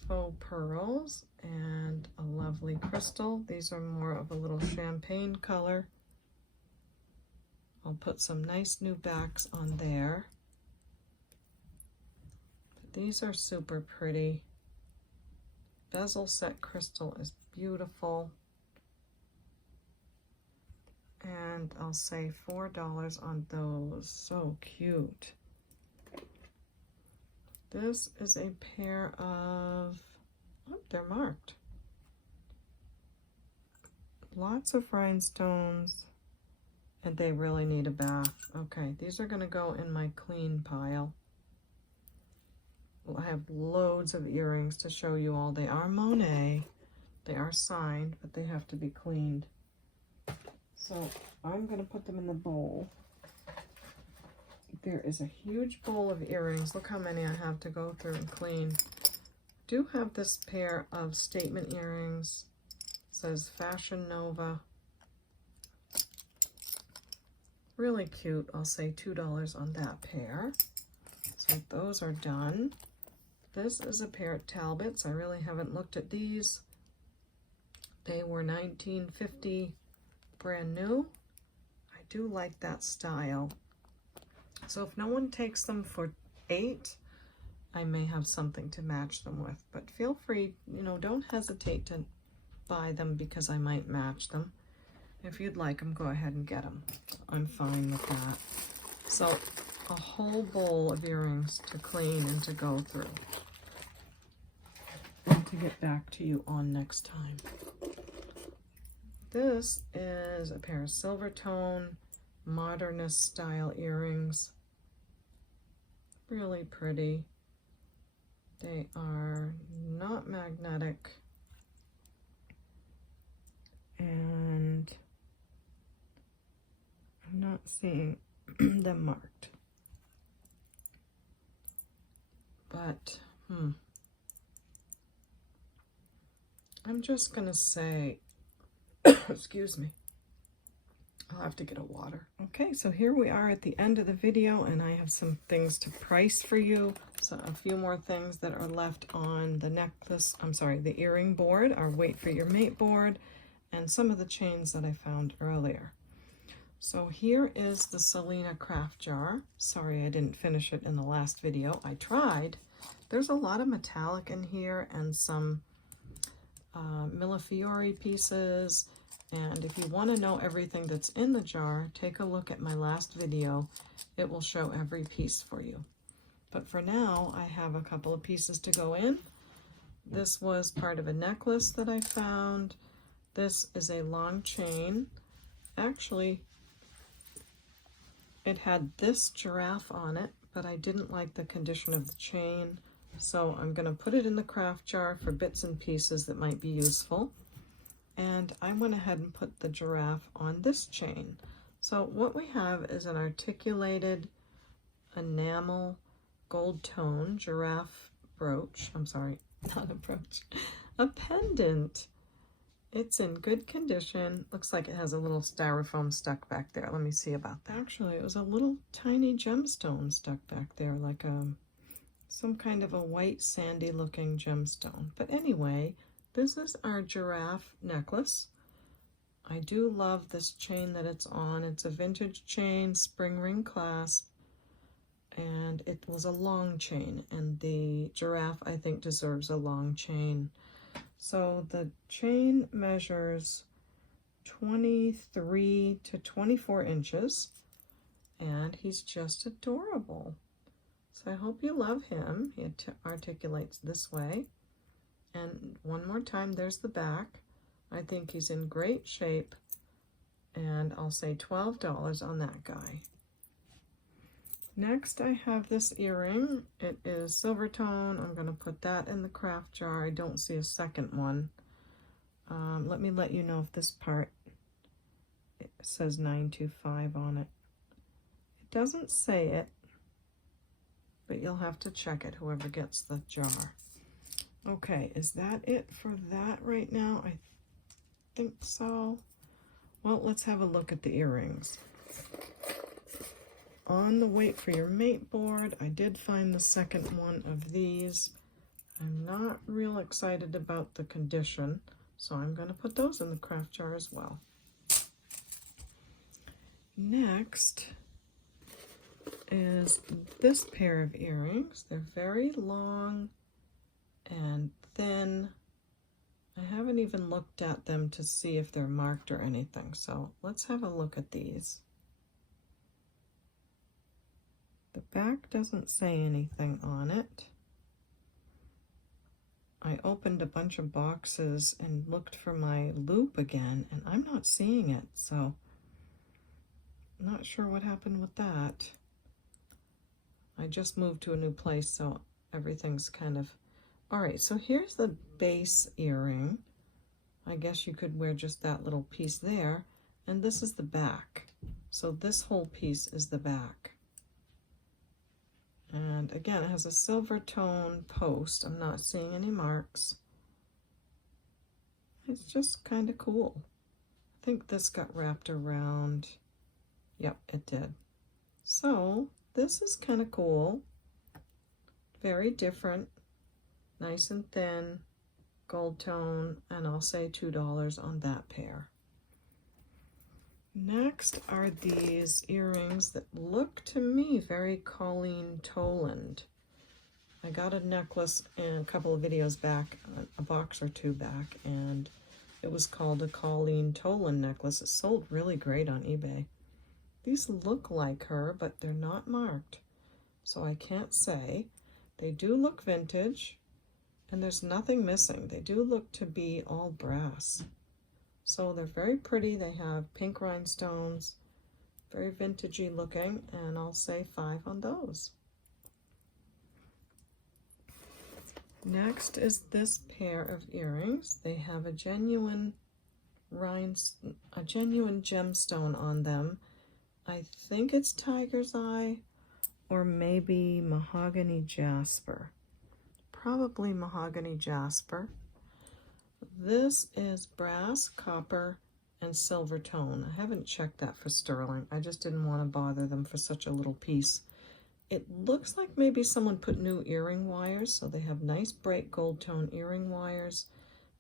faux pearls and a lovely crystal. These are more of a little champagne color. I'll put some nice new backs on there. But these are super pretty. Bezel set crystal is beautiful. And I'll say $4 on those. So cute. This is a pair of, oh, they're marked. Lots of rhinestones, and they really need a bath. Okay, these are going to go in my clean pile. I have loads of earrings to show you all. They are Monet. They are signed, but they have to be cleaned. So I'm going to put them in the bowl. There is a huge bowl of earrings. Look how many I have to go through and clean. I do have this pair of statement earrings. It says Fashion Nova. Really cute. I'll say $2 on that pair. So those are done. This is a pair of Talbots. I really haven't looked at these. They were $19.50 brand new. I do like that style. So if no one takes them for $8, I may have something to match them with. But feel free, you know, don't hesitate to buy them because I might match them. If you'd like them, go ahead and get them. I'm fine with that. So a whole bowl of earrings to clean and to go through. And to get back to you on next time. This is a pair of silver tone modernist style earrings. Really pretty. They are not magnetic. And I'm not seeing them marked. But, I'm just gonna say, excuse me, I'll have to get a water. Okay, so here we are at the end of the video, and I have some things to price for you. So a few more things that are left on the necklace, I'm sorry, the earring board, our Wait for Your Mate board, and some of the chains that I found earlier. So here is the Selena craft jar. Sorry I didn't finish it in the last video. I tried. There's a lot of metallic in here and some Millefiori pieces. And if you want to know everything that's in the jar, take a look at my last video. It will show every piece for you. But for now, I have a couple of pieces to go in. This was part of a necklace that I found. This is a long chain. Actually, it had this giraffe on it, but I didn't like the condition of the chain. So I'm going to put it in the craft jar for bits and pieces that might be useful. And I went ahead and put the giraffe on this chain. So what we have is an articulated enamel gold tone giraffe brooch. I'm sorry, not a brooch, a pendant. It's in good condition. Looks like it has a little styrofoam stuck back there. Let me see about that. Actually, it was a little tiny gemstone stuck back there, like some kind of a white sandy looking gemstone. But anyway, this is our giraffe necklace. I do love this chain that it's on. It's a vintage chain, spring ring clasp, and it was a long chain, and the giraffe, I think, deserves a long chain. So the chain measures 23 to 24 inches, and he's just adorable. So I hope you love him. He articulates this way. And one more time, there's the back. I think he's in great shape, and I'll say $12 on that guy. Next, I have this earring. It is silver tone. I'm going to put that in the craft jar. I don't see a second one. Let me let you know if this part, it says 925 on it. It doesn't say it, but you'll have to check it, whoever gets the jar. Okay, is that it for that right now? I think so. Well, let's have a look at the earrings. On the Wait for Your Mate board, I did find the second one of these. I'm not real excited about the condition, so I'm going to put those in the craft jar as well. Next is this pair of earrings. They're very long and thin. I haven't even looked at them to see if they're marked or anything, so let's have a look at these. The back doesn't say anything on it. I opened a bunch of boxes and looked for my loop again, and I'm not seeing it, so I'm not sure what happened with that. I just moved to a new place, so everything's kind of... All right, so here's the base earring. I guess you could wear just that little piece there, and this is the back. So this whole piece is the back. And again, it has a silver tone post. I'm not seeing any marks. It's just kind of cool. I think this got wrapped around. Yep, it did. So this is kind of cool. Very different. Nice and thin. Gold tone. And I'll say $2 on that pair. Next are these earrings that look to me very Colleen Toland. I got a necklace in a couple of videos back, a box or two back, and it was called a Colleen Toland necklace. It sold really great on eBay. These look like her, but they're not marked, so I can't say. They do look vintage, and there's nothing missing. They do look to be all brass. So they're very pretty. They have pink rhinestones, very vintagey looking, and I'll say $5 on those. Next is this pair of earrings. They have a genuine gemstone on them. I think it's tiger's eye or maybe mahogany jasper. Probably mahogany jasper. This is brass, copper, and silver tone. I haven't checked that for sterling. I just didn't want to bother them for such a little piece. It looks like maybe someone put new earring wires, so they have nice bright gold tone earring wires.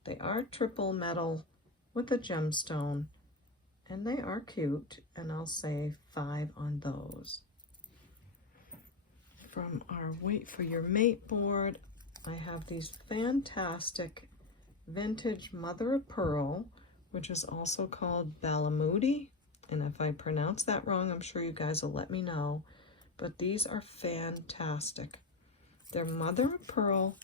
They are triple metal with a gemstone, and they are cute, and I'll say 5 on those. From our Wait for Your Mate board, I have these fantastic vintage mother of pearl, which is also called Balamoody, and if I pronounce that wrong, I'm sure you guys will let me know, but these are fantastic. They're mother of pearl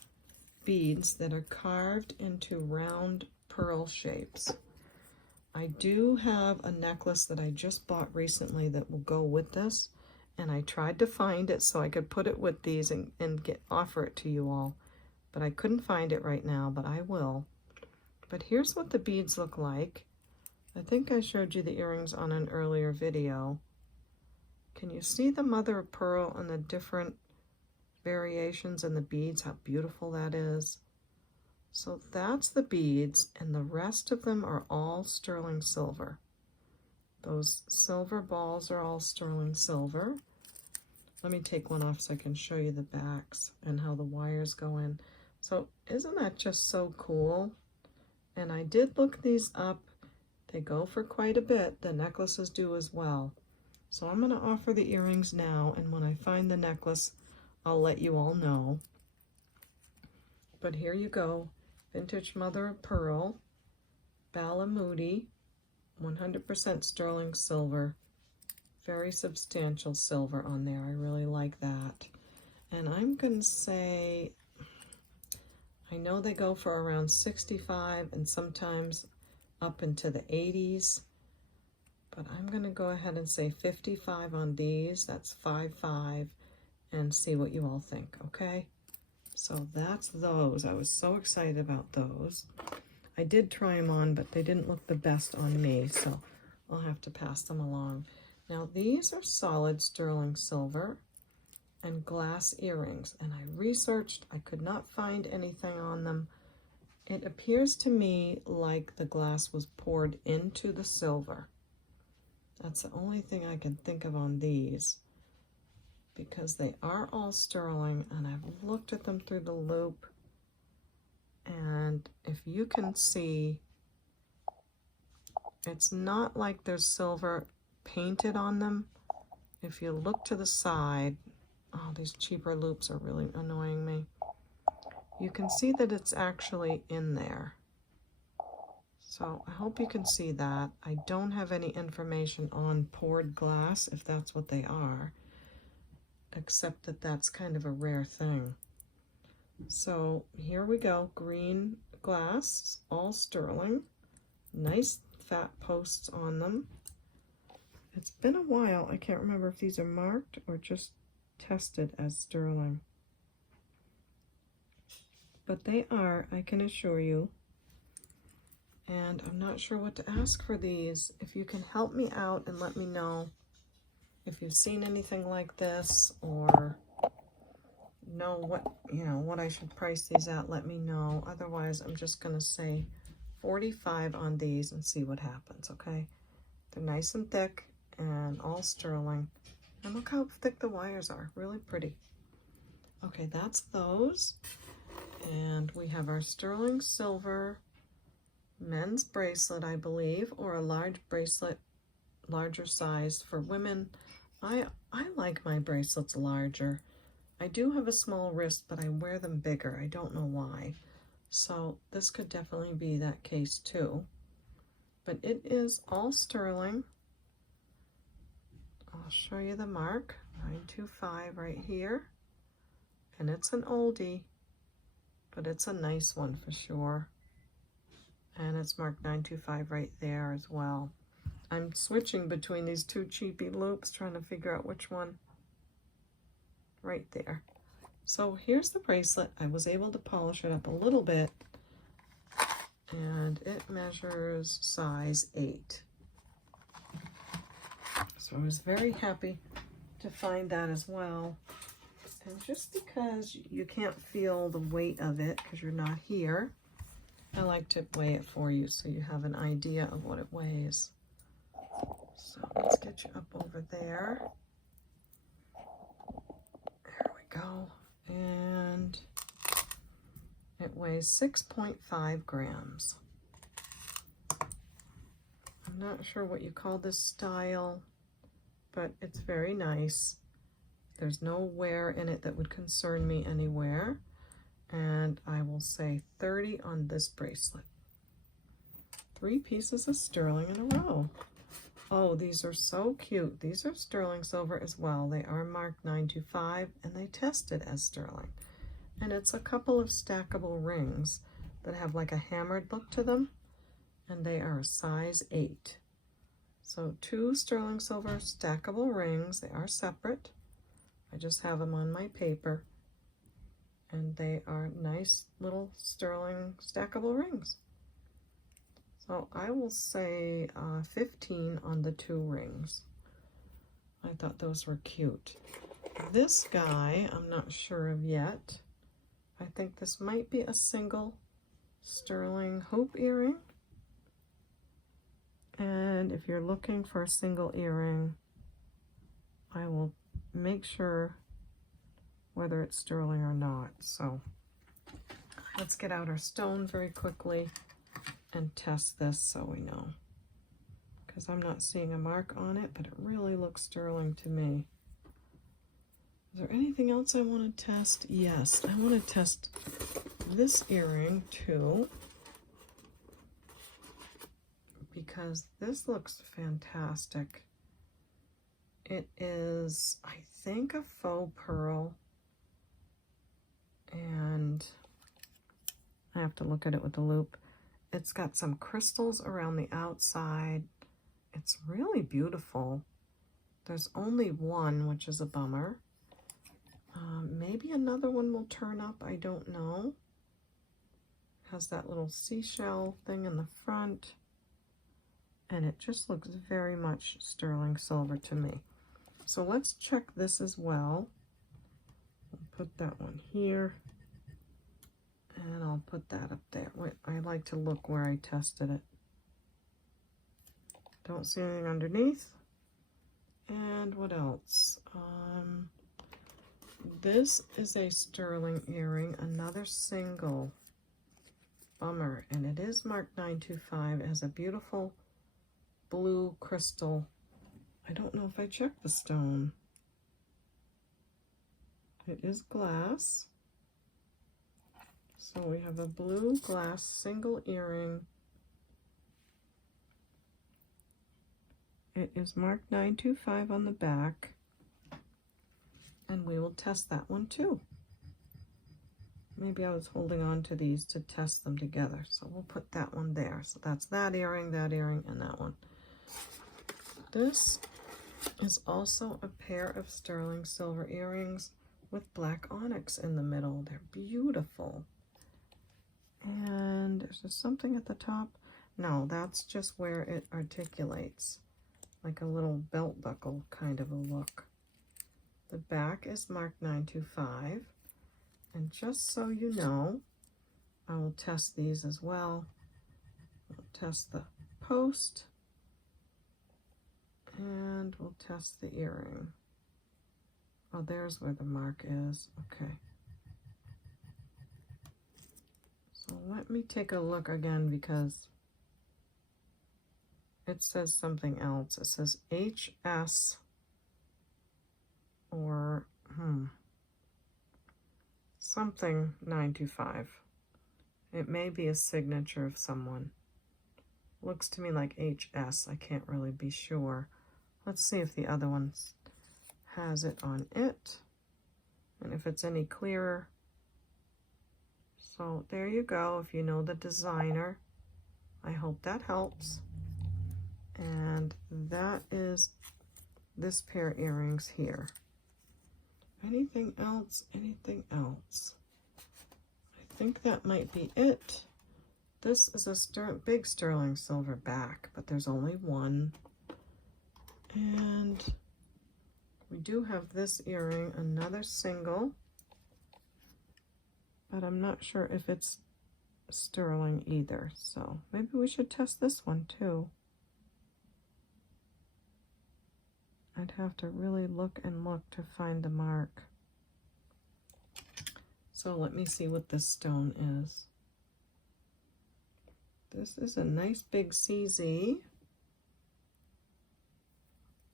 beads that are carved into round pearl shapes. I do have a necklace that I just bought recently that will go with this, and I tried to find it so I could put it with these and offer it to you all, but I couldn't find it right now, but I will. But here's what the beads look like. I think I showed you the earrings on an earlier video. Can you see the mother of pearl and the different variations in the beads, how beautiful that is? So that's the beads, and the rest of them are all sterling silver. Those silver balls are all sterling silver. Let me take one off so I can show you the backs and how the wires go in. So isn't that just so cool? And I did look these up. They go for quite a bit. The necklaces do as well. So I'm going to offer the earrings now, and when I find the necklace, I'll let you all know. But here you go. Vintage mother of pearl, Balamoody, 100% sterling silver. Very substantial silver on there. I really like that. And I'm going to say, I know they go for around 65 and sometimes up into the 80s, but I'm going to go ahead and say 55 on these. That's 5.5, and see what you all think, okay? So that's those. I was so excited about those. I did try them on, but they didn't look the best on me, so I'll have to pass them along. Now these are solid sterling silver and glass earrings, and I researched. I could not find anything on them. It appears to me like the glass was poured into the silver. That's the only thing I can think of on these, because they are all sterling, and I've looked at them through the loop, and if you can see, it's not like there's silver painted on them. If you look to the side, oh, these cheaper loops are really annoying me. You can see that it's actually in there. So I hope you can see that. I don't have any information on poured glass, if that's what they are, except that that's kind of a rare thing. So here we go, green glass, all sterling, nice fat posts on them. It's been a while. I can't remember if these are marked or just tested as sterling. But they are, I can assure you. And I'm not sure what to ask for these. If you can help me out and let me know if you've seen anything like this, or know what I should price these at, let me know. Otherwise, I'm just going to say 45 on these and see what happens, okay? They're nice and thick and all sterling. And look how thick the wires are, really pretty. Okay, that's those. And we have our sterling silver men's bracelet, I believe, or a large bracelet, larger size for women. I like my bracelets larger. I do have a small wrist, but I wear them bigger. I don't know why. So this could definitely be that case too. But it is all sterling. I'll show you the mark, 925 right here. And it's an oldie, but it's a nice one for sure. And it's marked 925 right there as well. I'm switching between these two cheapy loops, trying to figure out which one. Right there. So here's the bracelet. I was able to polish it up a little bit, and it measures size 8. So I was very happy to find that as well. And just because you can't feel the weight of it because you're not here, I like to weigh it for you so you have an idea of what it weighs. So let's get you up over there. There we go. And it weighs 6.5 grams. I'm not sure what you call this style, but it's very nice. There's no wear in it that would concern me anywhere. And I will say 30 on this bracelet. 3 pieces of sterling in a row. Oh, these are so cute. These are sterling silver as well. They are marked 925 and they tested as sterling. And it's a couple of stackable rings that have like a hammered look to them. And they are a size 8. So 2 sterling silver stackable rings. They are separate. I just have them on my paper. And they are nice little sterling stackable rings. So I will say 15 on the 2 rings. I thought those were cute. This guy, I'm not sure of yet. I think this might be a single sterling hoop earring. And if you're looking for a single earring, I will make sure whether it's sterling or not. So let's get out our stone very quickly and test this so we know. Because I'm not seeing a mark on it, but it really looks sterling to me. Is there anything else I want to test? Yes, I want to test this earring too, because this looks fantastic. It is, I think, a faux pearl, and I have to look at it with the loop. It's got some crystals around the outside. It's really beautiful. There's only one, which is a bummer. Maybe another one will turn up, I don't know. Has that little seashell thing in the front. And it just looks very much sterling silver to me. So let's check this as well. I'll put that one here. And I'll put that up there. Wait, I like to look where I tested it. Don't see anything underneath. And what else? This is a sterling earring, another single. Bummer. And it is marked 925. It has a beautiful blue crystal. I don't know if I checked the stone. It is glass. So we have a blue glass single earring. It is marked 925 on the back. And we will test that one too. Maybe I was holding on to these to test them together. So we'll put that one there. So that's that earring, and that one. This is also a pair of sterling silver earrings with black onyx in the middle. They're beautiful. And is there something at the top? No, that's just where it articulates, like a little belt buckle kind of a look. The back is marked 925. And just so you know, I will test these as well. We'll test the post. And we'll test the earring. Oh, there's where the mark is. Okay. So let me take a look again because it says something else. It says HS or something 925. It may be a signature of someone. Looks to me like HS. I can't really be sure. Let's see if the other one has it on it and if it's any clearer. So there you go. If you know the designer, I hope that helps. And that is this pair of earrings here. Anything else? Anything else? I think that might be it. This is a big sterling silver back, but there's only one. And we do have this earring, another single, but I'm not sure if it's sterling either, so maybe we should test this one too. I'd have to really look and look to find the mark. So let me see what this stone is. This is a nice big CZ.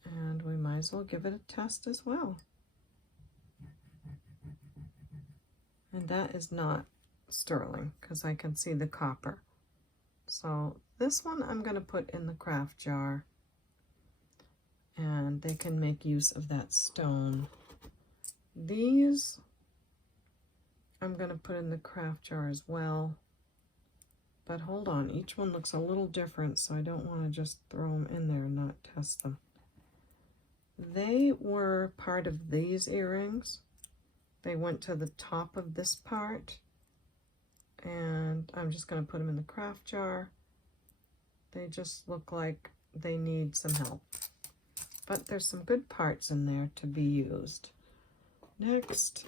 And we might as well give it a test as well. And that is not sterling because I can see the copper. So this one I'm going to put in the craft jar. And they can make use of that stone. These I'm going to put in the craft jar as well. But hold on, each one looks a little different, so I don't want to just throw them in there and not test them. They were part of these earrings. They went to the top of this part. And I'm just going to put them in the craft jar. They just look like they need some help. But there's some good parts in there to be used. Next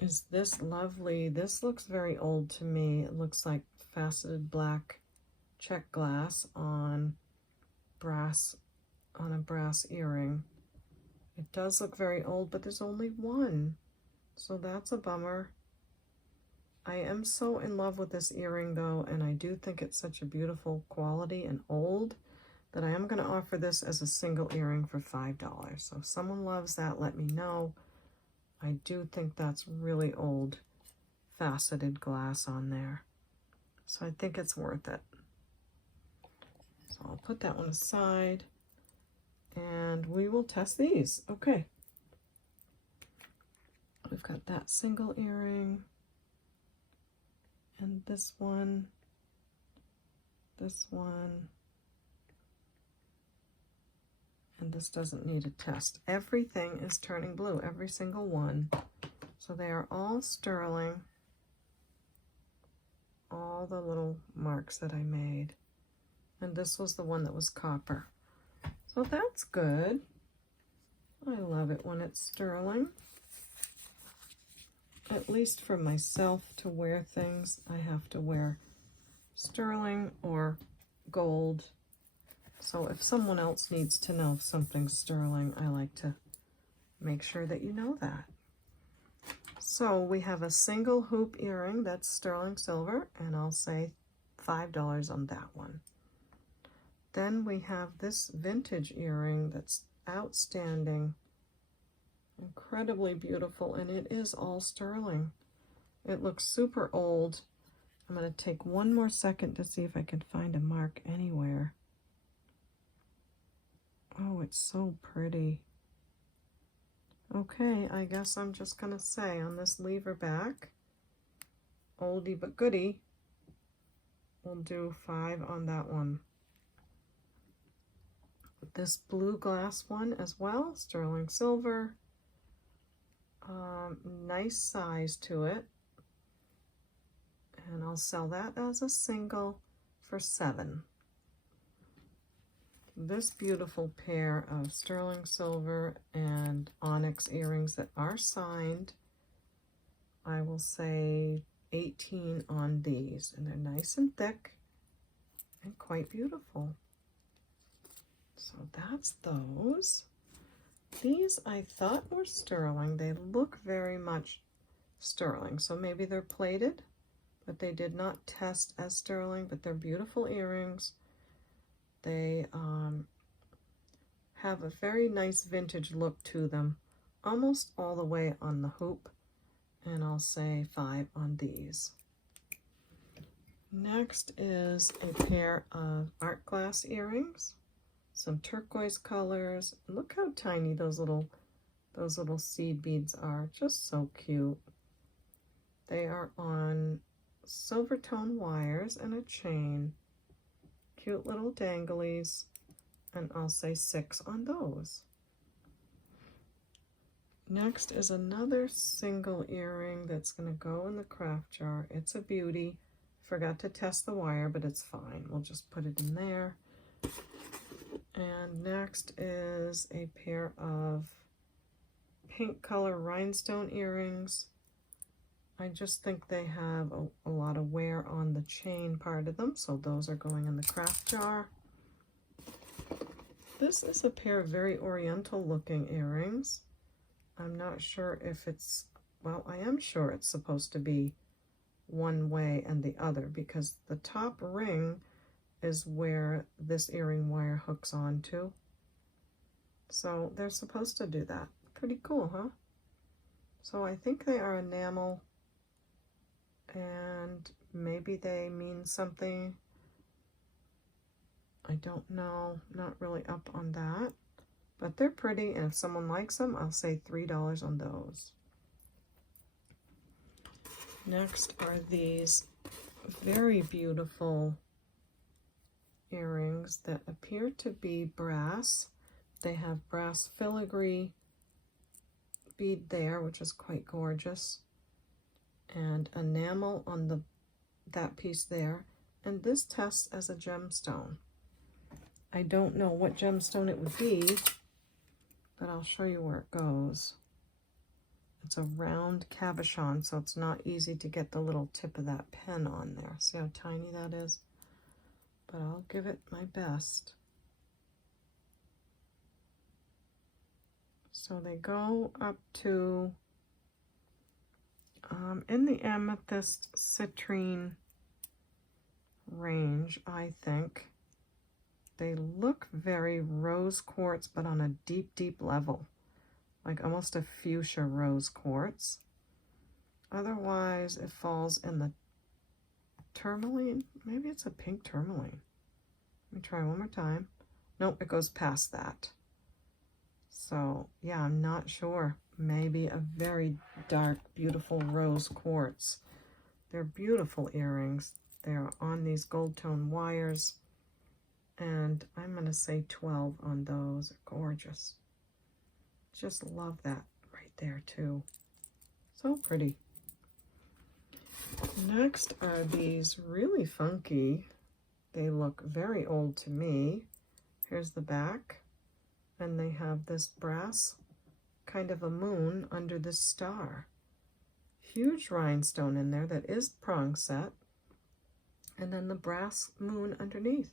is this lovely, this looks very old to me. It looks like faceted black check glass on a brass earring. It does look very old, but there's only one. So that's a bummer. I am so in love with this earring though, and I do think it's such a beautiful quality and old that I am going to offer this as a single earring for $5. So if someone loves that, let me know. I do think that's really old faceted glass on there. So I think it's worth it. So I'll put that one aside and we will test these. Okay. We've got that single earring and this one, and this doesn't need a test. Everything is turning blue, every single one. So they are all sterling, all the little marks that I made. And this was the one that was copper. So that's good. I love it when it's sterling. At least for myself to wear things, I have to wear sterling or gold. So if someone else needs to know if something's sterling, I like to make sure that you know that. So we have a single hoop earring that's sterling silver, and I'll say $5 on that one. Then we have this vintage earring that's outstanding, incredibly beautiful, and it is all sterling. It looks super old. I'm going to take one more second to see if I can find a mark anywhere. Oh, it's so pretty. Okay, I guess I'm just going to say on this lever back, oldie but goodie, we'll do 5 on that one. This blue glass one as well, sterling silver. Nice size to it. And I'll sell that as a single for $7. This beautiful pair of sterling silver and onyx earrings that are signed, I will say 18 on these, and they're nice and thick and quite beautiful. So that's those. These I thought were sterling. They look very much sterling, so maybe they're plated, but they did not test as sterling, but they're beautiful earrings. They have a very nice vintage look to them, almost all the way on the hoop, and I'll say 5 on these. Next is a pair of art glass earrings, some turquoise colors. Look how tiny those little seed beads are, just so cute. They are on silver tone wires and a chain. Cute little danglies, and I'll say 6 on those. Next is another single earring that's going to go in the craft jar. It's a beauty. Forgot to test the wire, but it's fine. We'll just put it in there. And next is a pair of pink color rhinestone earrings. I just think they have a lot of wear on the chain part of them, so those are going in the craft jar. This is a pair of very oriental looking earrings. I'm not sure if it's, well, I am sure it's supposed to be one way and the other, because the top ring is where this earring wire hooks onto. So they're supposed to do that. Pretty cool, huh? So I think they are enamel, and maybe they mean something. I don't know, not really up on that, but they're pretty, and if someone likes them, I'll say $3 on those. Next are these very beautiful earrings that appear to be brass. They have brass filigree bead there, which is quite gorgeous, and enamel on that piece there, and this tests as a gemstone. I don't know what gemstone it would be, but I'll show you where it goes. It's a round cabochon, so it's not easy to get the little tip of that pen on there. See how tiny that is? But I'll give it my best. So they go up to, in the amethyst citrine range, I think. They look very rose quartz, but on a deep, deep level. Like almost a fuchsia rose quartz. Otherwise, it falls in the tourmaline. Maybe it's a pink tourmaline. Let me try one more time. Nope, it goes past that. So, yeah, I'm not sure. Maybe a very dark, beautiful rose quartz. They're beautiful earrings. They're on these gold tone wires. And I'm going to say 12 on those. They're gorgeous. Just love that right there too. So pretty. Next are these really funky. They look very old to me. Here's the back. And they have this brass kind of a moon under this star. Huge rhinestone in there that is prong set. And then the brass moon underneath.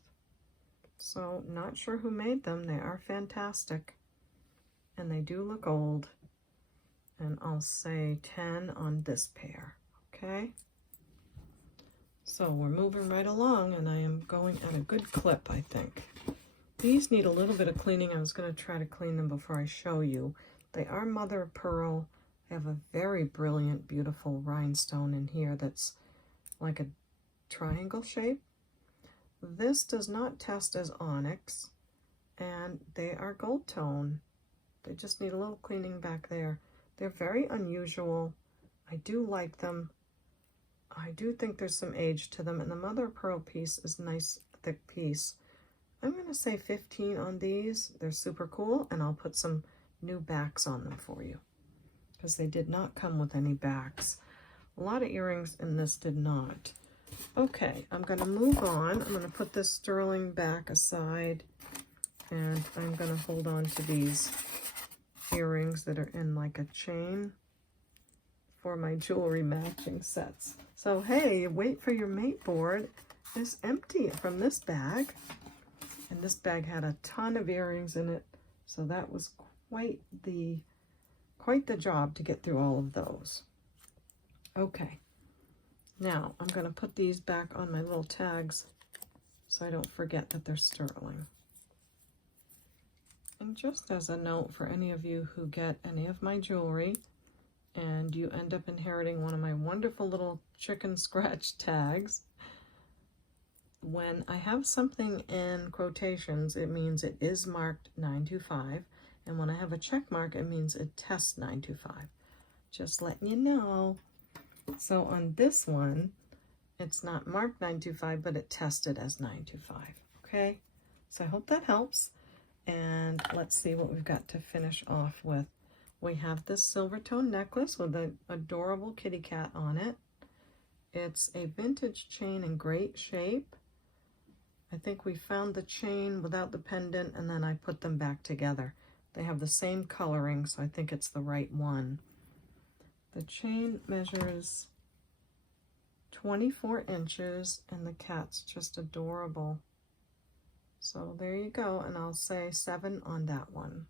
So not sure who made them. They are fantastic. And they do look old. And I'll say 10 on this pair. Okay? So we're moving right along, and I am going at a good clip, I think. These need a little bit of cleaning. I was going to try to clean them before I show you. They are mother of pearl. They have a very brilliant, beautiful rhinestone in here that's like a triangle shape. This does not test as onyx, and they are gold tone. They just need a little cleaning back there. They're very unusual. I do like them. I do think there's some age to them, and the mother of pearl piece is a nice thick piece. I'm going to say 15 on these. They're super cool, and I'll put some new backs on them for you because they did not come with any backs. A lot of earrings in this did not. Okay, I'm going to move on. I'm going to put this sterling back aside, and I'm going to hold on to these earrings that are in like a chain for my jewelry matching sets. So hey, wait for your mate board is empty from this bag, and this bag had a ton of earrings in it, so that was quite the job to get through all of those. Okay, now I'm going to put these back on my little tags so I don't forget that they're sterling. And just as a note for any of you who get any of my jewelry and you end up inheriting one of my wonderful little chicken scratch tags, when I have something in quotations, it means it is marked 925, and when I have a check mark, it means it tests 925. Just letting you know. So on this one, it's not marked 925, but it tested as 925. Okay, so I hope that helps. And let's see what we've got to finish off with. We have this silver tone necklace with an adorable kitty cat on it. It's a vintage chain in great shape. I think we found the chain without the pendant, and then I put them back together. They have the same coloring, so I think it's the right one. The chain measures 24 inches, and the cat's just adorable. So there you go, and I'll say 7 on that one.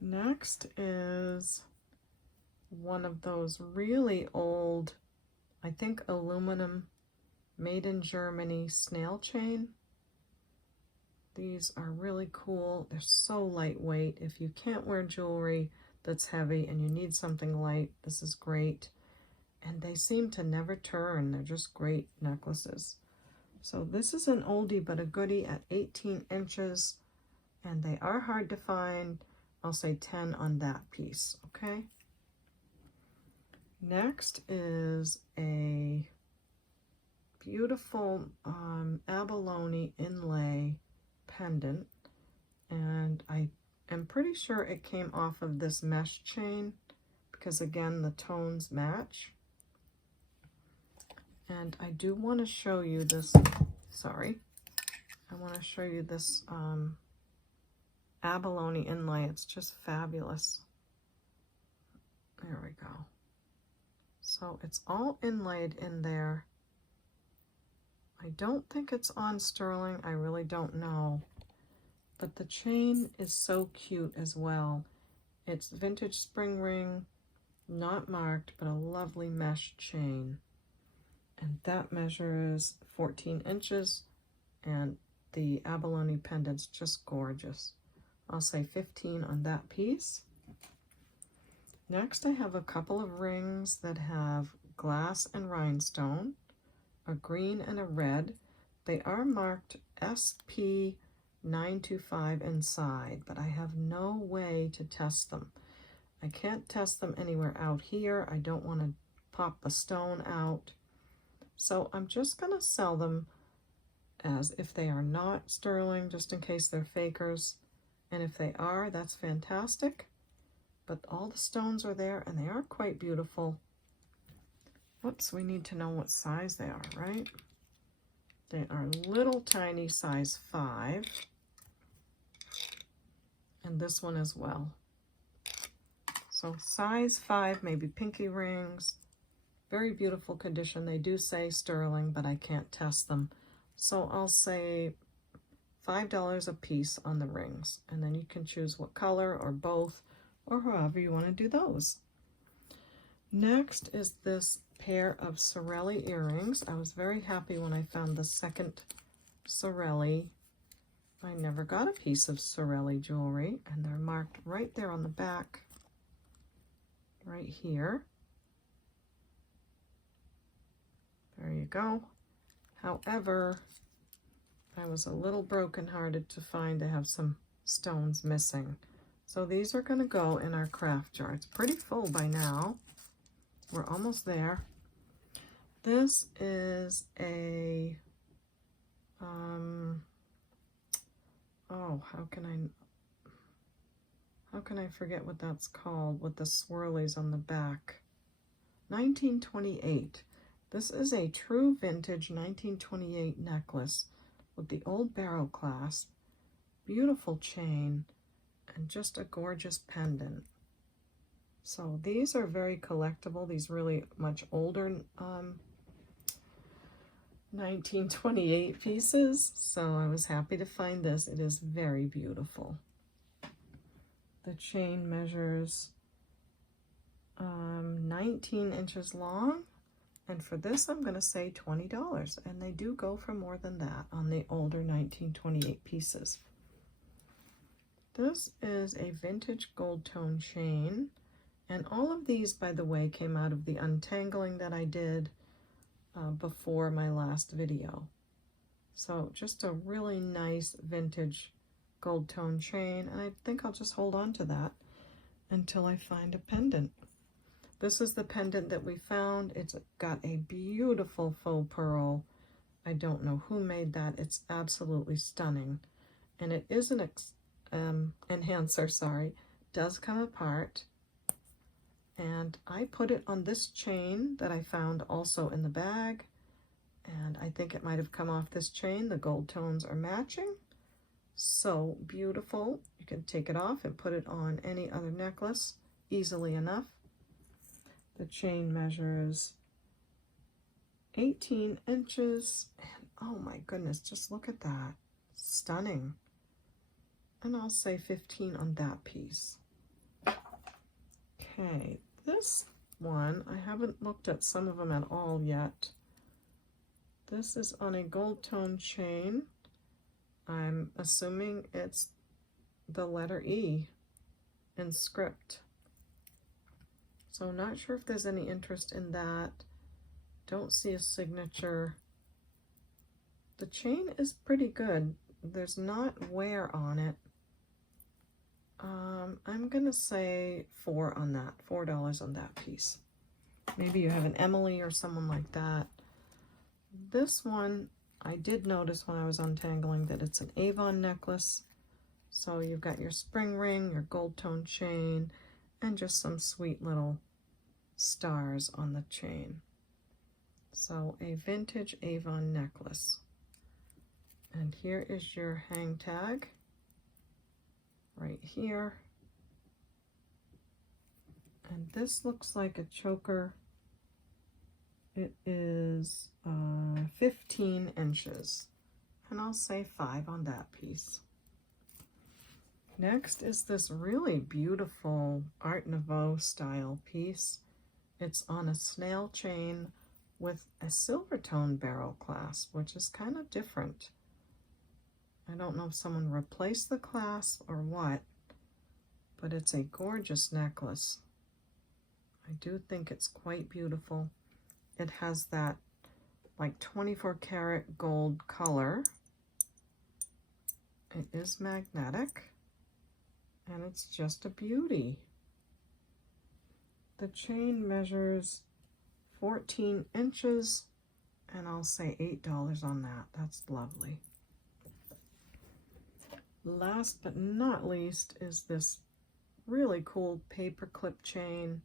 Next is one of those really old, I think aluminum, made in Germany snail chain. These are really cool. They're so lightweight. If you can't wear jewelry that's heavy and you need something light, this is great. And they seem to never turn. They're just great necklaces. So this is an oldie but a goodie at 18 inches, and they are hard to find. I'll say 10 on that piece, okay? Next is a beautiful abalone inlay pendant, and I am pretty sure it came off of this mesh chain because again the tones match. And I do want to show you this, I want to show you this abalone inlay. It's just fabulous. There we go. So it's all inlaid in there. I don't think it's on sterling. I really don't know. But the chain is so cute as well. It's vintage spring ring, not marked, but a lovely mesh chain. And that measures 14 inches, and the abalone pendant's just gorgeous. I'll say 15 on that piece. Next, I have a couple of rings that have glass and rhinestone, a green and a red. They are marked SP925 inside, but I have no way to test them. I can't test them anywhere out here. I don't want to pop a stone out. So I'm just going to sell them as if they are not sterling, just in case they're fakers. And if they are, that's fantastic. But all the stones are there, and they are quite beautiful. Whoops, we need to know what size they are, right? They are little tiny size 5. And this one as well. So size 5, maybe pinky rings. Very beautiful condition. They do say sterling, but I can't test them. So I'll say $5 a piece on the rings. And then you can choose what color or both, or however you want to do those. Next is this pair of Sorelli earrings. I was very happy when I found the second Sorelli. I never got a piece of Sorelli jewelry, and they're marked right there on the back, right here. There you go. However, I was a little brokenhearted to find they have some stones missing. So these are going to go in our craft jar. It's pretty full by now. We're almost there. This is a, oh, how can I forget what that's called with the swirlies on the back? 1928. This is a true vintage 1928 necklace with the old barrel clasp, beautiful chain, and just a gorgeous pendant. So these are very collectible. These really much older 1928 pieces. So I was happy to find this. It is very beautiful. The chain measures 19 inches long. And for this, I'm going to say $20. And they do go for more than that on the older 1928 pieces. This is a vintage gold tone chain. And all of these, by the way, came out of the untangling that I did before my last video. So just a really nice vintage gold tone chain. And I think I'll just hold on to that until I find a pendant. This is the pendant that we found. It's got a beautiful faux pearl. I don't know who made that. It's absolutely stunning. And it is an enhancer, sorry. Does come apart. And I put it on this chain that I found also in the bag. And I think it might have come off this chain. The gold tones are matching. So beautiful. You can take it off and put it on any other necklace easily enough. The chain measures 18 inches. And oh my goodness, just look at that. Stunning. And I'll say 15 on that piece. Okay, this one, I haven't looked at some of them at all yet. This is on a gold tone chain. I'm assuming it's the letter E in script. So not sure if there's any interest in that. Don't see a signature. The chain is pretty good. There's not wear on it. I'm gonna say $4 on that, $4 on that piece. Maybe you have an Emily or someone like that. This one, I did notice when I was untangling that it's an Avon necklace. So you've got your spring ring, your gold tone chain, and just some sweet little stars on the chain. So a vintage Avon necklace. And here is your hang tag right here. And this looks like a choker. It is 15 inches. And I'll say 5 on that piece. Next is this really beautiful Art Nouveau style piece. It's on a snail chain with a silver tone barrel clasp, which is kind of different. I don't know if someone replaced the clasp or what, but it's a gorgeous necklace. I do think it's quite beautiful. It has that like 24 karat gold color. It is magnetic, and it's just a beauty. The chain measures 14 inches, and I'll say $8 on that. That's lovely. Last but not least is this really cool paper clip chain.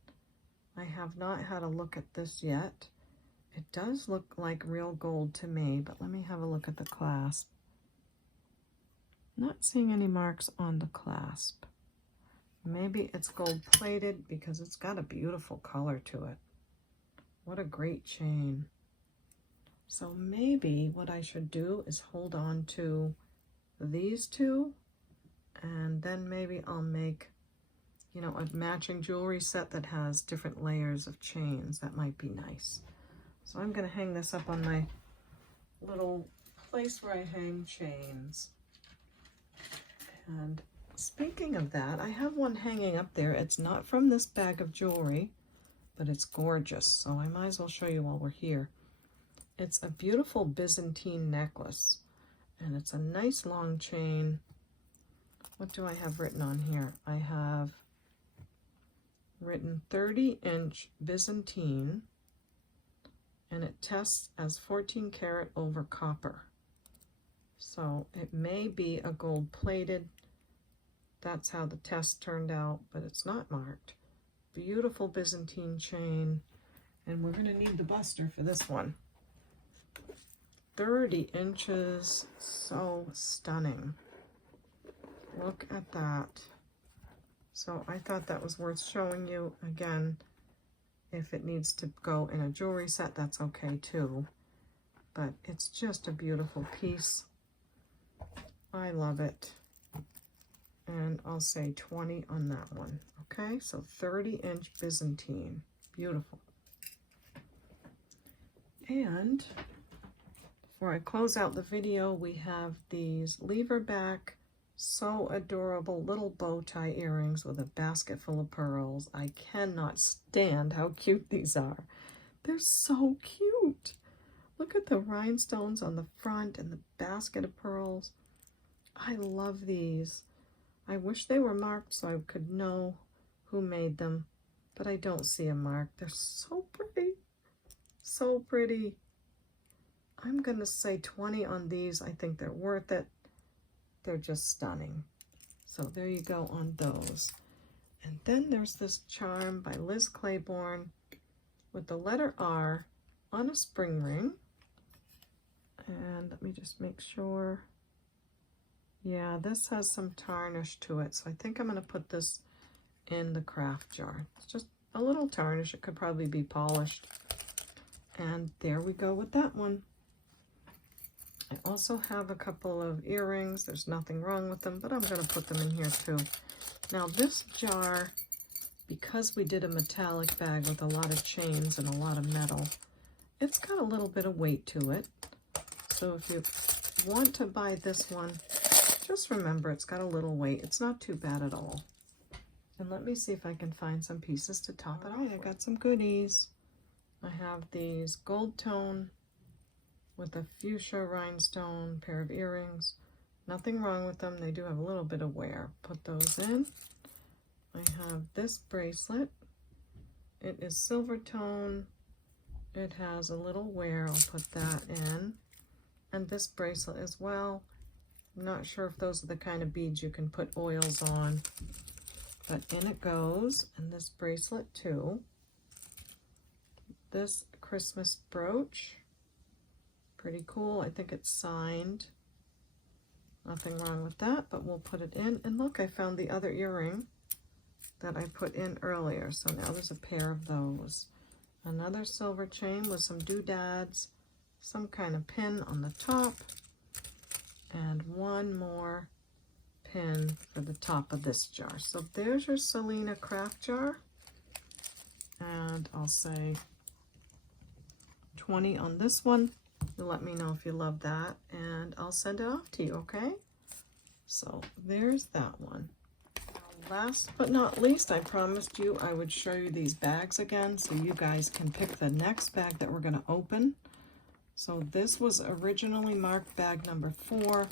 I have not had a look at this yet. It does look like real gold to me, but let me have a look at the clasp. Not seeing any marks on the clasp. Maybe it's gold plated because it's got a beautiful color to it. What a great chain. So maybe what I should do is hold on to these two, and then maybe I'll make, you know, a matching jewelry set that has different layers of chains. That might be nice. So I'm going to hang this up on my little place where I hang chains. And speaking of that, I have one hanging up there. It's not from this bag of jewelry, but it's gorgeous. So I might as well show you while we're here. It's a beautiful Byzantine necklace, and it's a nice long chain. What do I have written on here? I have written 30-inch Byzantine, and it tests as 14 karat over copper. So it may be a gold plated. That's how the test turned out, but it's not marked. Beautiful Byzantine chain, and we're going to need the buster for this one. 30 inches, so stunning. Look at that. So I thought that was worth showing you. Again, if it needs to go in a jewelry set, that's okay too. But it's just a beautiful piece. I love it. And I'll say 20 on that one. Okay, so 30-inch Byzantine. Beautiful. And before I close out the video, we have these lever back, so adorable little bow tie earrings with a basket full of pearls. I cannot stand how cute these are. They're so cute. Look at the rhinestones on the front and the basket of pearls. I love these. I wish they were marked so I could know who made them, but I don't see a mark. They're so pretty. So pretty. I'm going to say 20 on these. I think they're worth it. They're just stunning. So there you go on those. And then there's this charm by Liz Claiborne with the letter R on a spring ring. And let me just make sure. Yeah, this has some tarnish to it. So I think I'm going to put this in the craft jar. It's just a little tarnish. It could probably be polished. And there we go with that one. I also have a couple of earrings. There's nothing wrong with them, but I'm going to put them in here too. Now this jar, because we did a metallic bag with a lot of chains and a lot of metal, it's got a little bit of weight to it. So if you want to buy this one, just remember it's got a little weight. It's not too bad at all. And let me see if I can find some pieces to top it off. I got some goodies. I have these gold tone with a fuchsia rhinestone pair of earrings. Nothing wrong with them. They do have a little bit of wear. Put those in. I have this bracelet. It is silver tone. It has a little wear. I'll put that in. And this bracelet as well. I'm not sure if those are the kind of beads you can put oils on, but in it goes. And this bracelet too. This Christmas brooch. Pretty cool. I think it's signed. Nothing wrong with that, but we'll put it in. And look, I found the other earring that I put in earlier. So now there's a pair of those. Another silver chain with some doodads, some kind of pin on the top, and one more pin for the top of this jar. So there's your Selena craft jar. And I'll say 20 on this one. You let me know if you love that, and I'll send it off to you, okay? So there's that one. Last but not least, I promised you I would show you these bags again so you guys can pick the next bag that we're going to open. So this was originally marked bag number 4.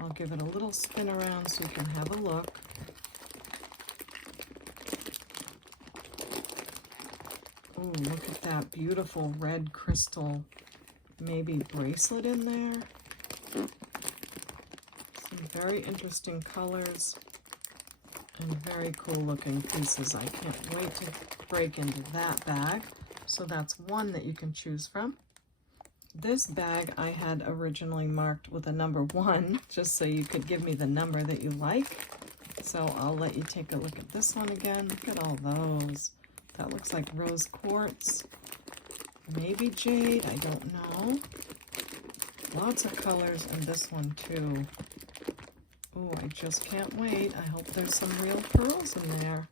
I'll give it a little spin around so you can have a look. Oh, look at that beautiful red crystal maybe bracelet in there. Some very interesting colors and very cool looking pieces. I can't wait to break into that bag. So that's one that you can choose from. This bag I had originally marked with a number 1, just so you could give me the number that you like. So I'll let you take a look at this one again. Look at all those. That looks like rose quartz. Maybe jade, I don't know. Lots of colors in this one too. Oh, I just can't wait. I hope there's some real pearls in there.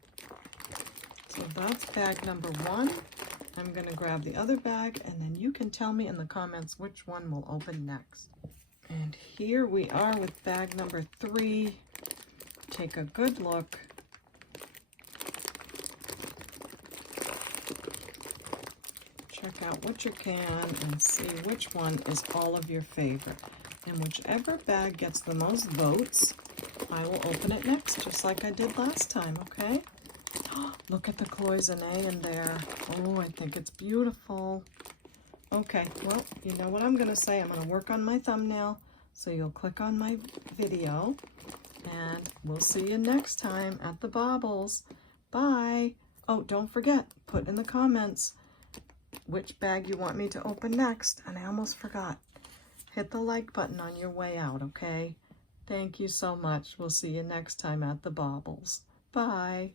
So that's bag number 1. I'm going to grab the other bag, and then you can tell me in the comments which one we'll open next. And here we are with bag number 3. Take a good look. Check out what you can and see which one is all of your favorite. And whichever bag gets the most votes, I will open it next, just like I did last time, okay? Look at the cloisonne in there. Oh, I think it's beautiful. Okay, well, you know what I'm going to say. I'm going to work on my thumbnail, so you'll click on my video, and we'll see you next time at the Baubles. Bye. Oh, don't forget, put in the comments which bag you want me to open next. And I almost forgot. Hit the like button on your way out, okay? Thank you so much. We'll see you next time at the Baubles. Bye.